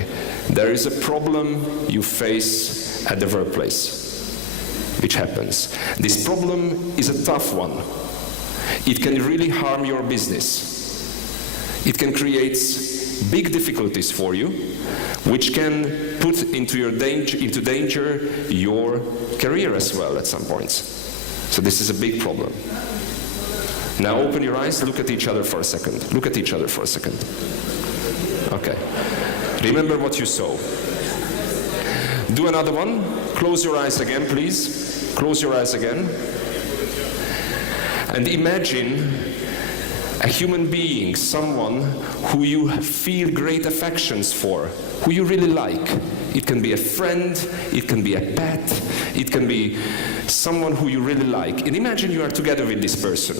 There is a problem you face at the workplace, which happens. This problem is a tough one. It can really harm your business. It can create big difficulties for you, which can put into danger your career as well at some points. So this is a big problem. Now open your eyes, look at each other for a second. Look at each other for a second. Okay. Remember what you saw. Do another one. Close your eyes again, please. Close your eyes again. And imagine a human being, someone who you feel great affections for, who you really like. It can be a friend, it can be a pet, it can be someone who you really like. And imagine you are together with this person.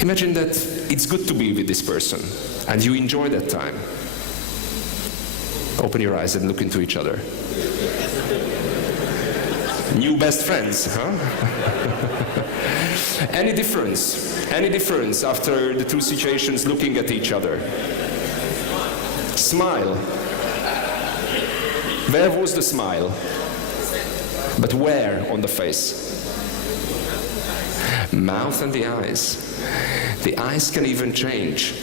Imagine that it's good to be with this person, and you enjoy that time. Open your eyes and look into each other. New best friends, huh? Any difference? Any difference after the 2 situations looking at each other? Smile. Where was the smile? But where on the face? Mouth and the eyes. The eyes can even change.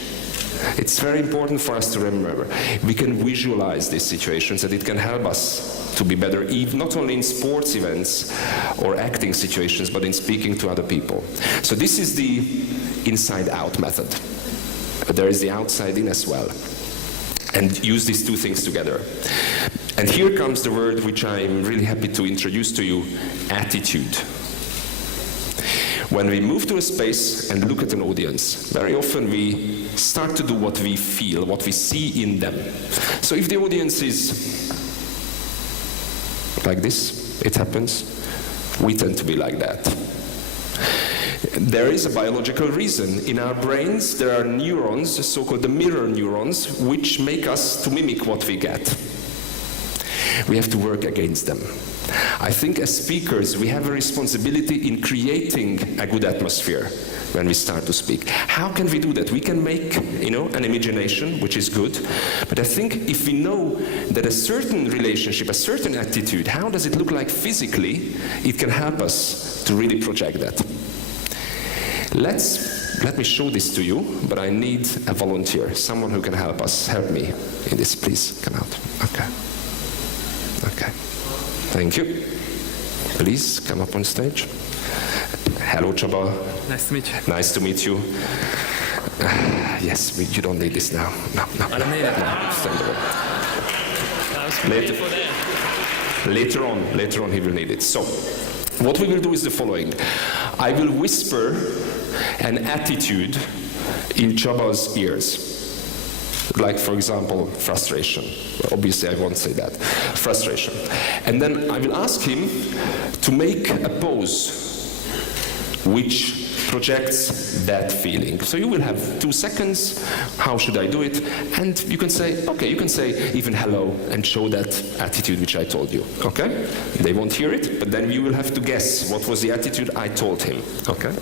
It's very important for us to remember. We can visualize these situations, and it can help us to be better, not only in sports events or acting situations, but in speaking to other people. So this is the inside-out method. But there is the outside-in as well. And use these 2 things together. And here comes the word which I'm really happy to introduce to you, attitude. When we move to a space and look at an audience, very often we start to do what we feel, what we see in them. So if the audience is like this, it happens, we tend to be like that. There is a biological reason. In our brains, there are neurons, so-called the mirror neurons, which make us to mimic what we get. We have to work against them. I think as speakers, we have a responsibility in creating a good atmosphere when we start to speak. How can we do that? We can make, an imagination, which is good, but I think if we know that a certain relationship, a certain attitude, how does it look like physically, it can help us to really project that. Let me show this to you, but I need a volunteer, someone who can help us. Help me in this, please. Come out. Okay. Okay. Thank you. Please come up on stage. Hello, Csaba. Nice to meet you. Nice to meet you. Yes, you don't need this now. No. I don't need it. No, stand away. Later on he will need it. So, what we will do is the following. I will whisper an attitude in Csaba's ears. Like, for example, frustration. Obviously, I won't say that. Frustration. And then I will ask him to make a pose which projects that feeling. So you will have 2 seconds. How should I do it? And you can say, okay, you can say even hello and show that attitude which I told you. Okay? They won't hear it, but then you will have to guess what was the attitude I told him. Okay?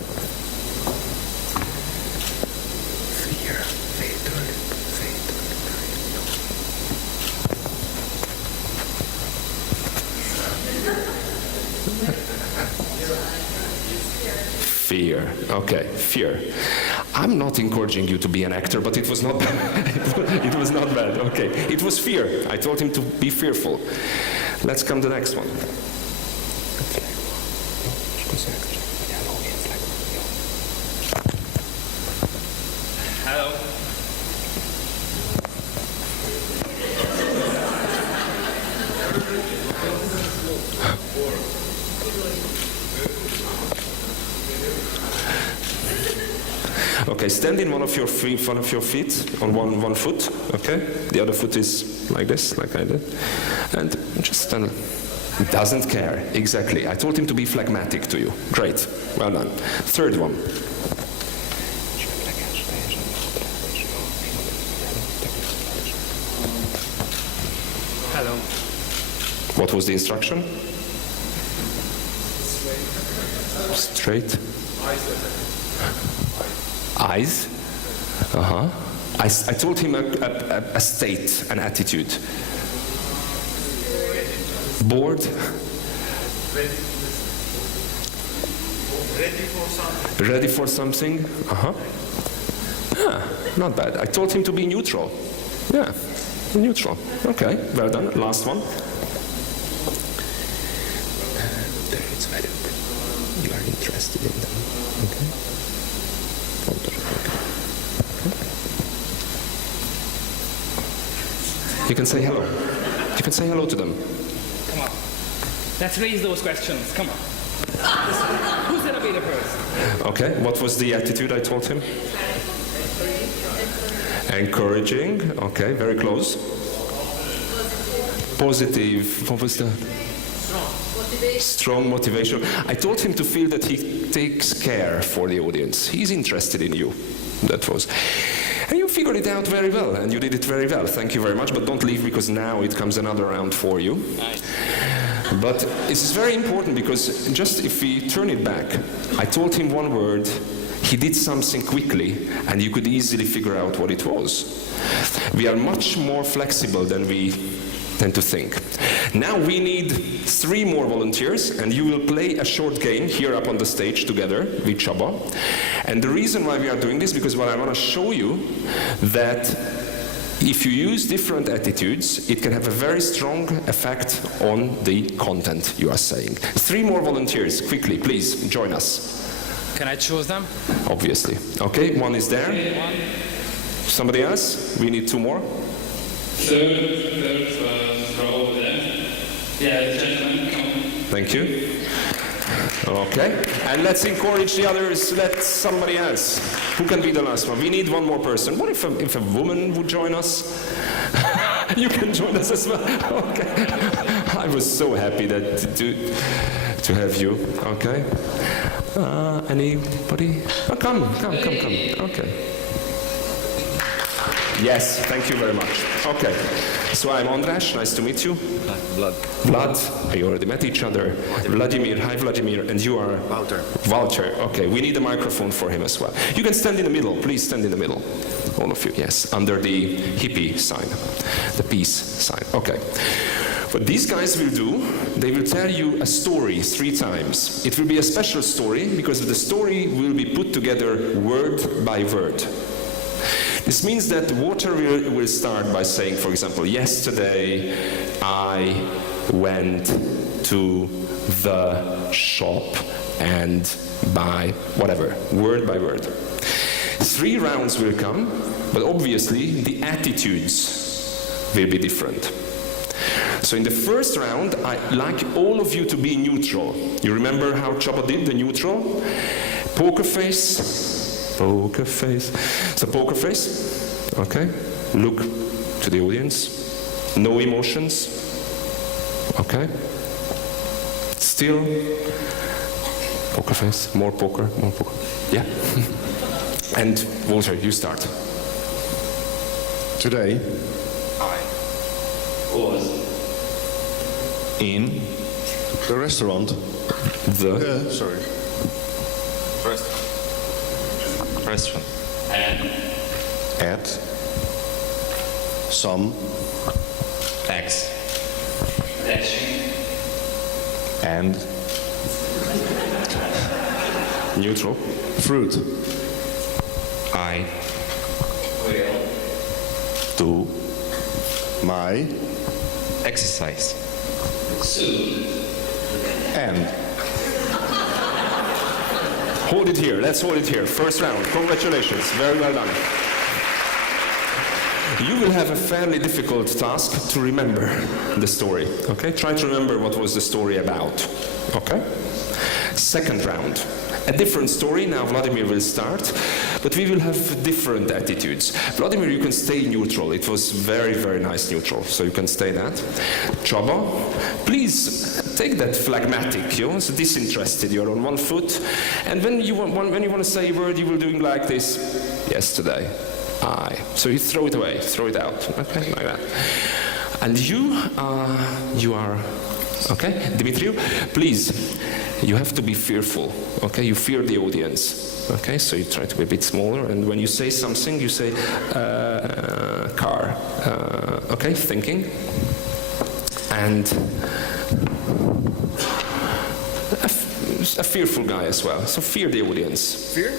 Fear. Okay, fear. I'm not encouraging you to be an actor, but it was not bad. It was not bad. Okay, it was fear. I told him to be fearful. Let's come to the next one. Hello. Okay, stand in one of your feet on one foot, okay? The other foot is like this, like I did. And just stand. Doesn't care, exactly. I told him to be phlegmatic to you. Great, well done. Third one. Hello. What was the instruction? Straight. Eyes. Uh-huh. I told him a state, an attitude. Bored. Ready for something. Uh-huh. Yeah, not bad. I told him to be neutral. Yeah, neutral. Okay, well done. Last one. It's very good. You are interested in them. Okay. You can say hello. You can say hello to them. Come on. Let's raise those questions. Come on. Who's gonna be the first? Okay, what was the attitude I told him? Encouraging. Okay, very close. Positive. What was the? Strong motivation. I told him to feel that he takes care for the audience. He's interested in you. That was. And you figured it out very well, and you did it very well. Thank you very much, but don't leave because now it comes another round for you. But this is very important because just if we turn it back, I told him one word, he did something quickly, and you could easily figure out what it was. We are much more flexible than we tend to think. Now we need 3 more volunteers, and you will play a short game here up on the stage together with Csaba. And the reason why we are doing this, because what I want to show you that if you use different attitudes, it can have a very strong effect on the content you are saying. 3 more volunteers, quickly, please join us. Can I choose them? Obviously. Okay, one is there. Somebody else? We need 2 more. Third row there. Yeah, gentlemen, come on. Thank you. Okay, and let's encourage the others. Let somebody else. Who can be the last one? We need 1 more person. What if a woman would join us? You can join us as well. Okay. I was so happy that to have you. Okay. Anybody? Oh, come. Okay. Yes, thank you very much. Okay, so I'm András, nice to meet you. Vlad, we already met each other. Vladimir, hi Vladimir, and you are? Walter, okay, we need a microphone for him as well. You can stand in the middle, please stand in the middle. All of you, yes, under the hippie sign, the peace sign, okay. What these guys will do, they will tell you a story 3 times. It will be a special story because the story will be put together word by word. This means that Walter will start by saying, for example, yesterday I went to the shop and by whatever, word by word. 3 rounds will come, but obviously the attitudes will be different. So in the first round, I'd like all of you to be neutral. You remember how Csaba did the neutral? Poker face. Poker face. So poker face, okay. Look to the audience. No emotions, okay. Still, poker face, more poker. Yeah. And Walter, you start. Today, I was in the restaurant. Sorry. Restaurant. At some X. and Neutral. fruit. I will do my exercise soon and hold it here. Let's hold it here. First round. Congratulations. Very well done. You will have a fairly difficult task to remember the story. Okay? Try to remember what was the story about. Okay? Second round. A different story. Now Vladimir will start, but we will have different attitudes. Vladimir, you can stay neutral. It was very, very nice neutral, so you can stay that. Csaba, please take that phlegmatic, you know, so disinterested. You're on one foot, and when you want to say a word, you will do like this. Yesterday, I. So you throw it away, throw it out. Okay, like that. And you are. Okay, Dimitriu, please, you have to be fearful, okay? You fear the audience, okay? So you try to be a bit smaller, and when you say something, you say, car, okay? Thinking. And a fearful guy as well, so fear the audience. Fear?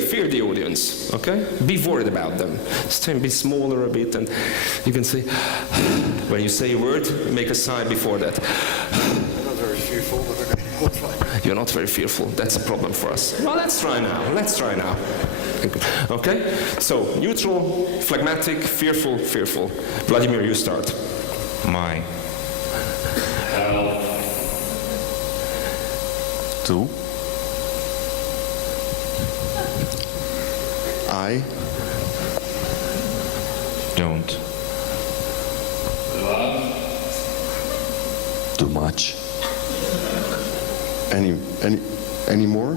Fear the audience, okay? Be worried about them. Stand, be smaller a bit, and you can say, when you say a word, make a sign before that. I'm not very fearful, but okay. You're not very fearful, that's a problem for us. Well, let's try now, Okay? So, neutral, phlegmatic, fearful, fearful. Vladimir, you start. My. Two. I Don't. too much. Any more?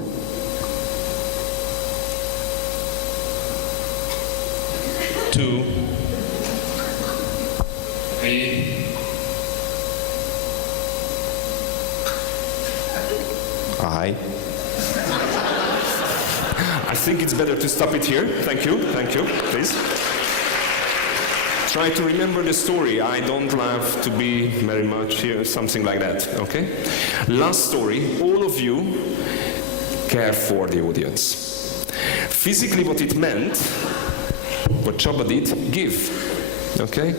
Two. Three. I think it's better to stop it here. Thank you, please. Try to remember the story. I don't have to be very much here, something like that, okay? Last story, all of you care for the audience. Physically what it meant, what Csaba did, give. Okay?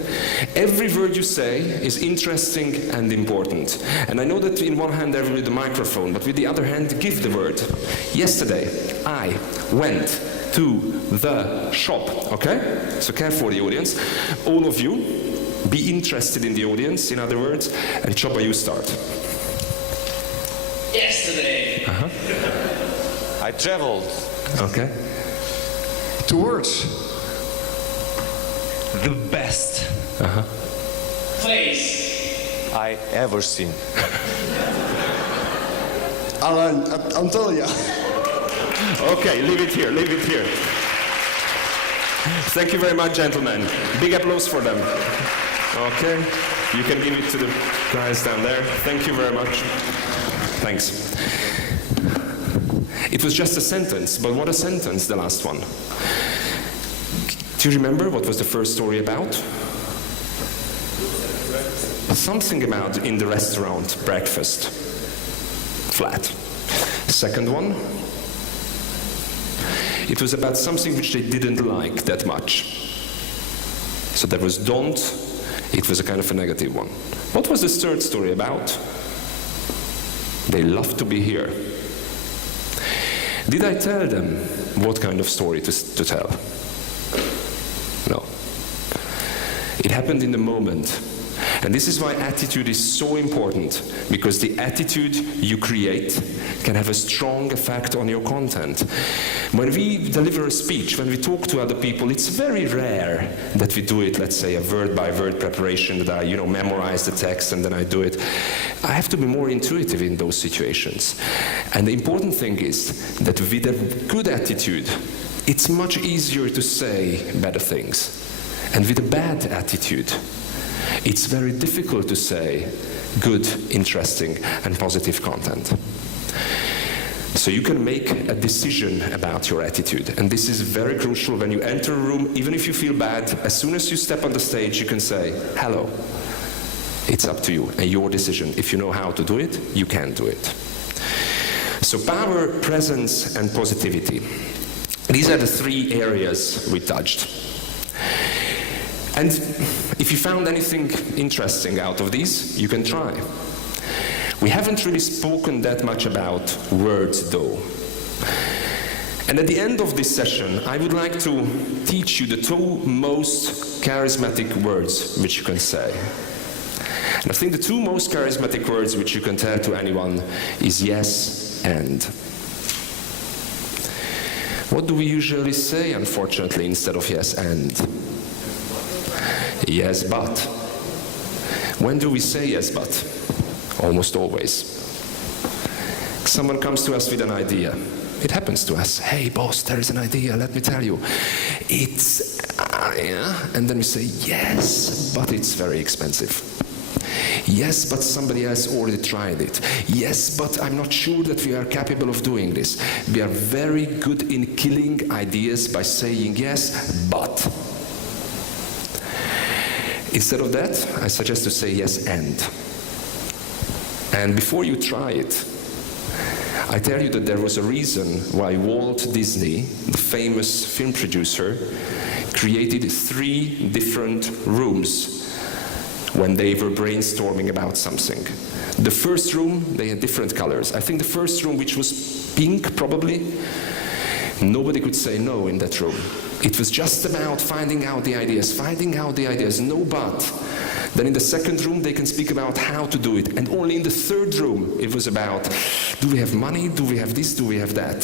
Every word you say is interesting and important. And I know that in one hand there will be the microphone, but with the other hand, give the word. Yesterday, I went to the shop. Okay? So care for the audience. All of you, be interested in the audience, in other words. And Csaba, you start. Yesterday. I traveled. Okay. Two words. The best Place. I ever seen. Antalya. Okay, leave it here. Thank you very much, gentlemen. Big applause for them. Okay, you can give it to the guys down there. Thank you very much. Thanks. It was just a sentence, but what a sentence, the last one. Do you remember what was the first story about? Something about in the restaurant, breakfast. Flat. Second one, it was about something which they didn't like that much. So there was don't, it was a kind of a negative one. What was the third story about? They love to be here. Did I tell them what kind of story to tell? No. It happened in the moment. And this is why attitude is so important, because the attitude you create can have a strong effect on your content. When we deliver a speech, when we talk to other people, it's very rare that we do it, let's say, a word-by-word preparation, that I, memorize the text and then I do it. I have to be more intuitive in those situations. And the important thing is that with a good attitude, it's much easier to say better things. And with a bad attitude, it's very difficult to say good, interesting, and positive content. So you can make a decision about your attitude. And this is very crucial when you enter a room, even if you feel bad, as soon as you step on the stage, you can say, hello. It's up to you and your decision. If you know how to do it, you can do it. So power, presence, and positivity. These are the three areas we touched. And if you found anything interesting out of these, you can try. We haven't really spoken that much about words, though. And at the end of this session, I would like to teach you the two most charismatic words which you can say. And I think the two most charismatic words which you can tell to anyone is yes and. What do we usually say, unfortunately, instead of yes and? Yes, but. When do we say yes, but? Almost always. Someone comes to us with an idea. It happens to us. Hey, boss, there is an idea, let me tell you. It's, yeah. And then we say, yes, but it's very expensive. Yes, but somebody else already tried it. Yes, but I'm not sure that we are capable of doing this. We are very good in killing ideas by saying yes, but. Instead of that, I suggest to say yes and. And before you try it, I tell you that there was a reason why Walt Disney, the famous film producer, created 3 different rooms when they were brainstorming about something. The first room, they had different colors. I think the first room, which was pink probably, nobody could say no in that room. It was just about finding out the ideas, no but. Then in the second room, they can speak about how to do it. And only in the third room, it was about, do we have money? Do we have this? Do we have that?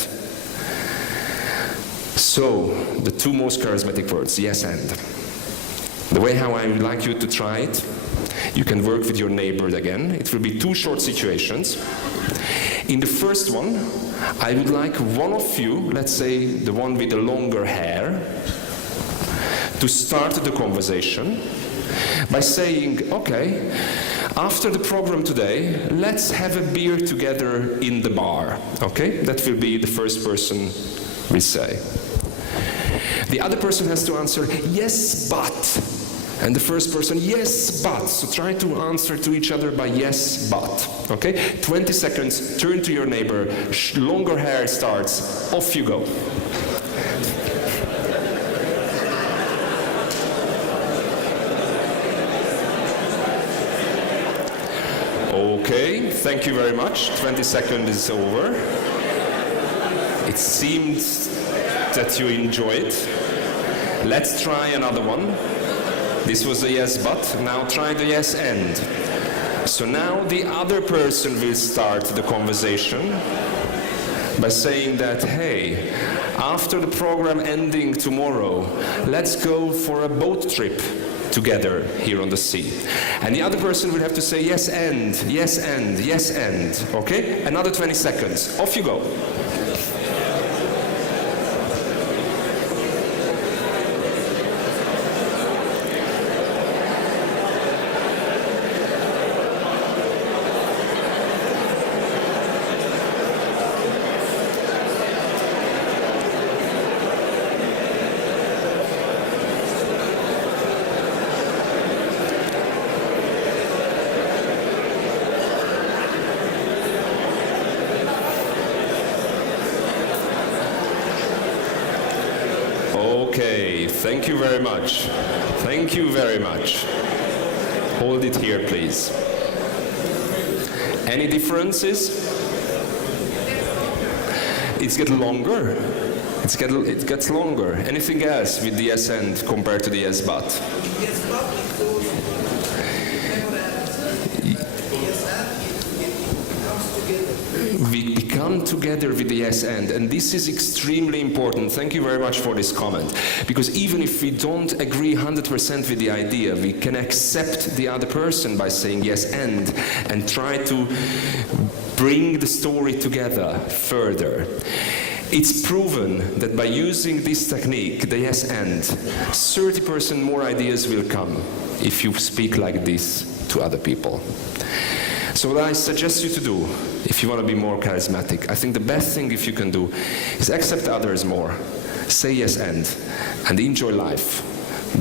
So, the 2 most charismatic words, yes and. The way how I would like you to try it, you can work with your neighbor again. It will be 2 short situations. In the first one, I would like one of you, let's say the one with the longer hair, to start the conversation by saying, okay, after the program today, let's have a beer together in the bar. Okay? That will be the first person we say. The other person has to answer, yes, but. And the first person, yes, but. So try to answer to each other by yes, but. Okay? 20 seconds, turn to your neighbor, longer hair starts, off you go. Okay, thank you very much. 20 seconds is over. It seemed that you enjoyed. Let's try another one. This was a yes but, now try the yes and. So now the other person will start the conversation by saying that, hey, after the program ending tomorrow, let's go for a boat trip together here on the sea. And the other person will have to say yes and, yes and, yes and. Okay? Another 20 seconds. Off you go. Okay, thank you very much. Thank you very much. Hold it here, please. Any differences? It's getting longer. It gets longer. Anything else with the yes and compared to the yes but? We become together with the yes and this is extremely important. Thank you very much for this comment. Because even if we don't agree 100% with the idea, we can accept the other person by saying yes and try to bring the story together further. It's proven that by using this technique, the yes and, 30% more ideas will come if you speak like this to other people. So what I suggest you to do, if you want to be more charismatic, I think the best thing if you can do is accept others more, say yes and enjoy life.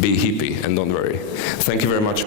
Be hippie and don't worry. Thank you very much.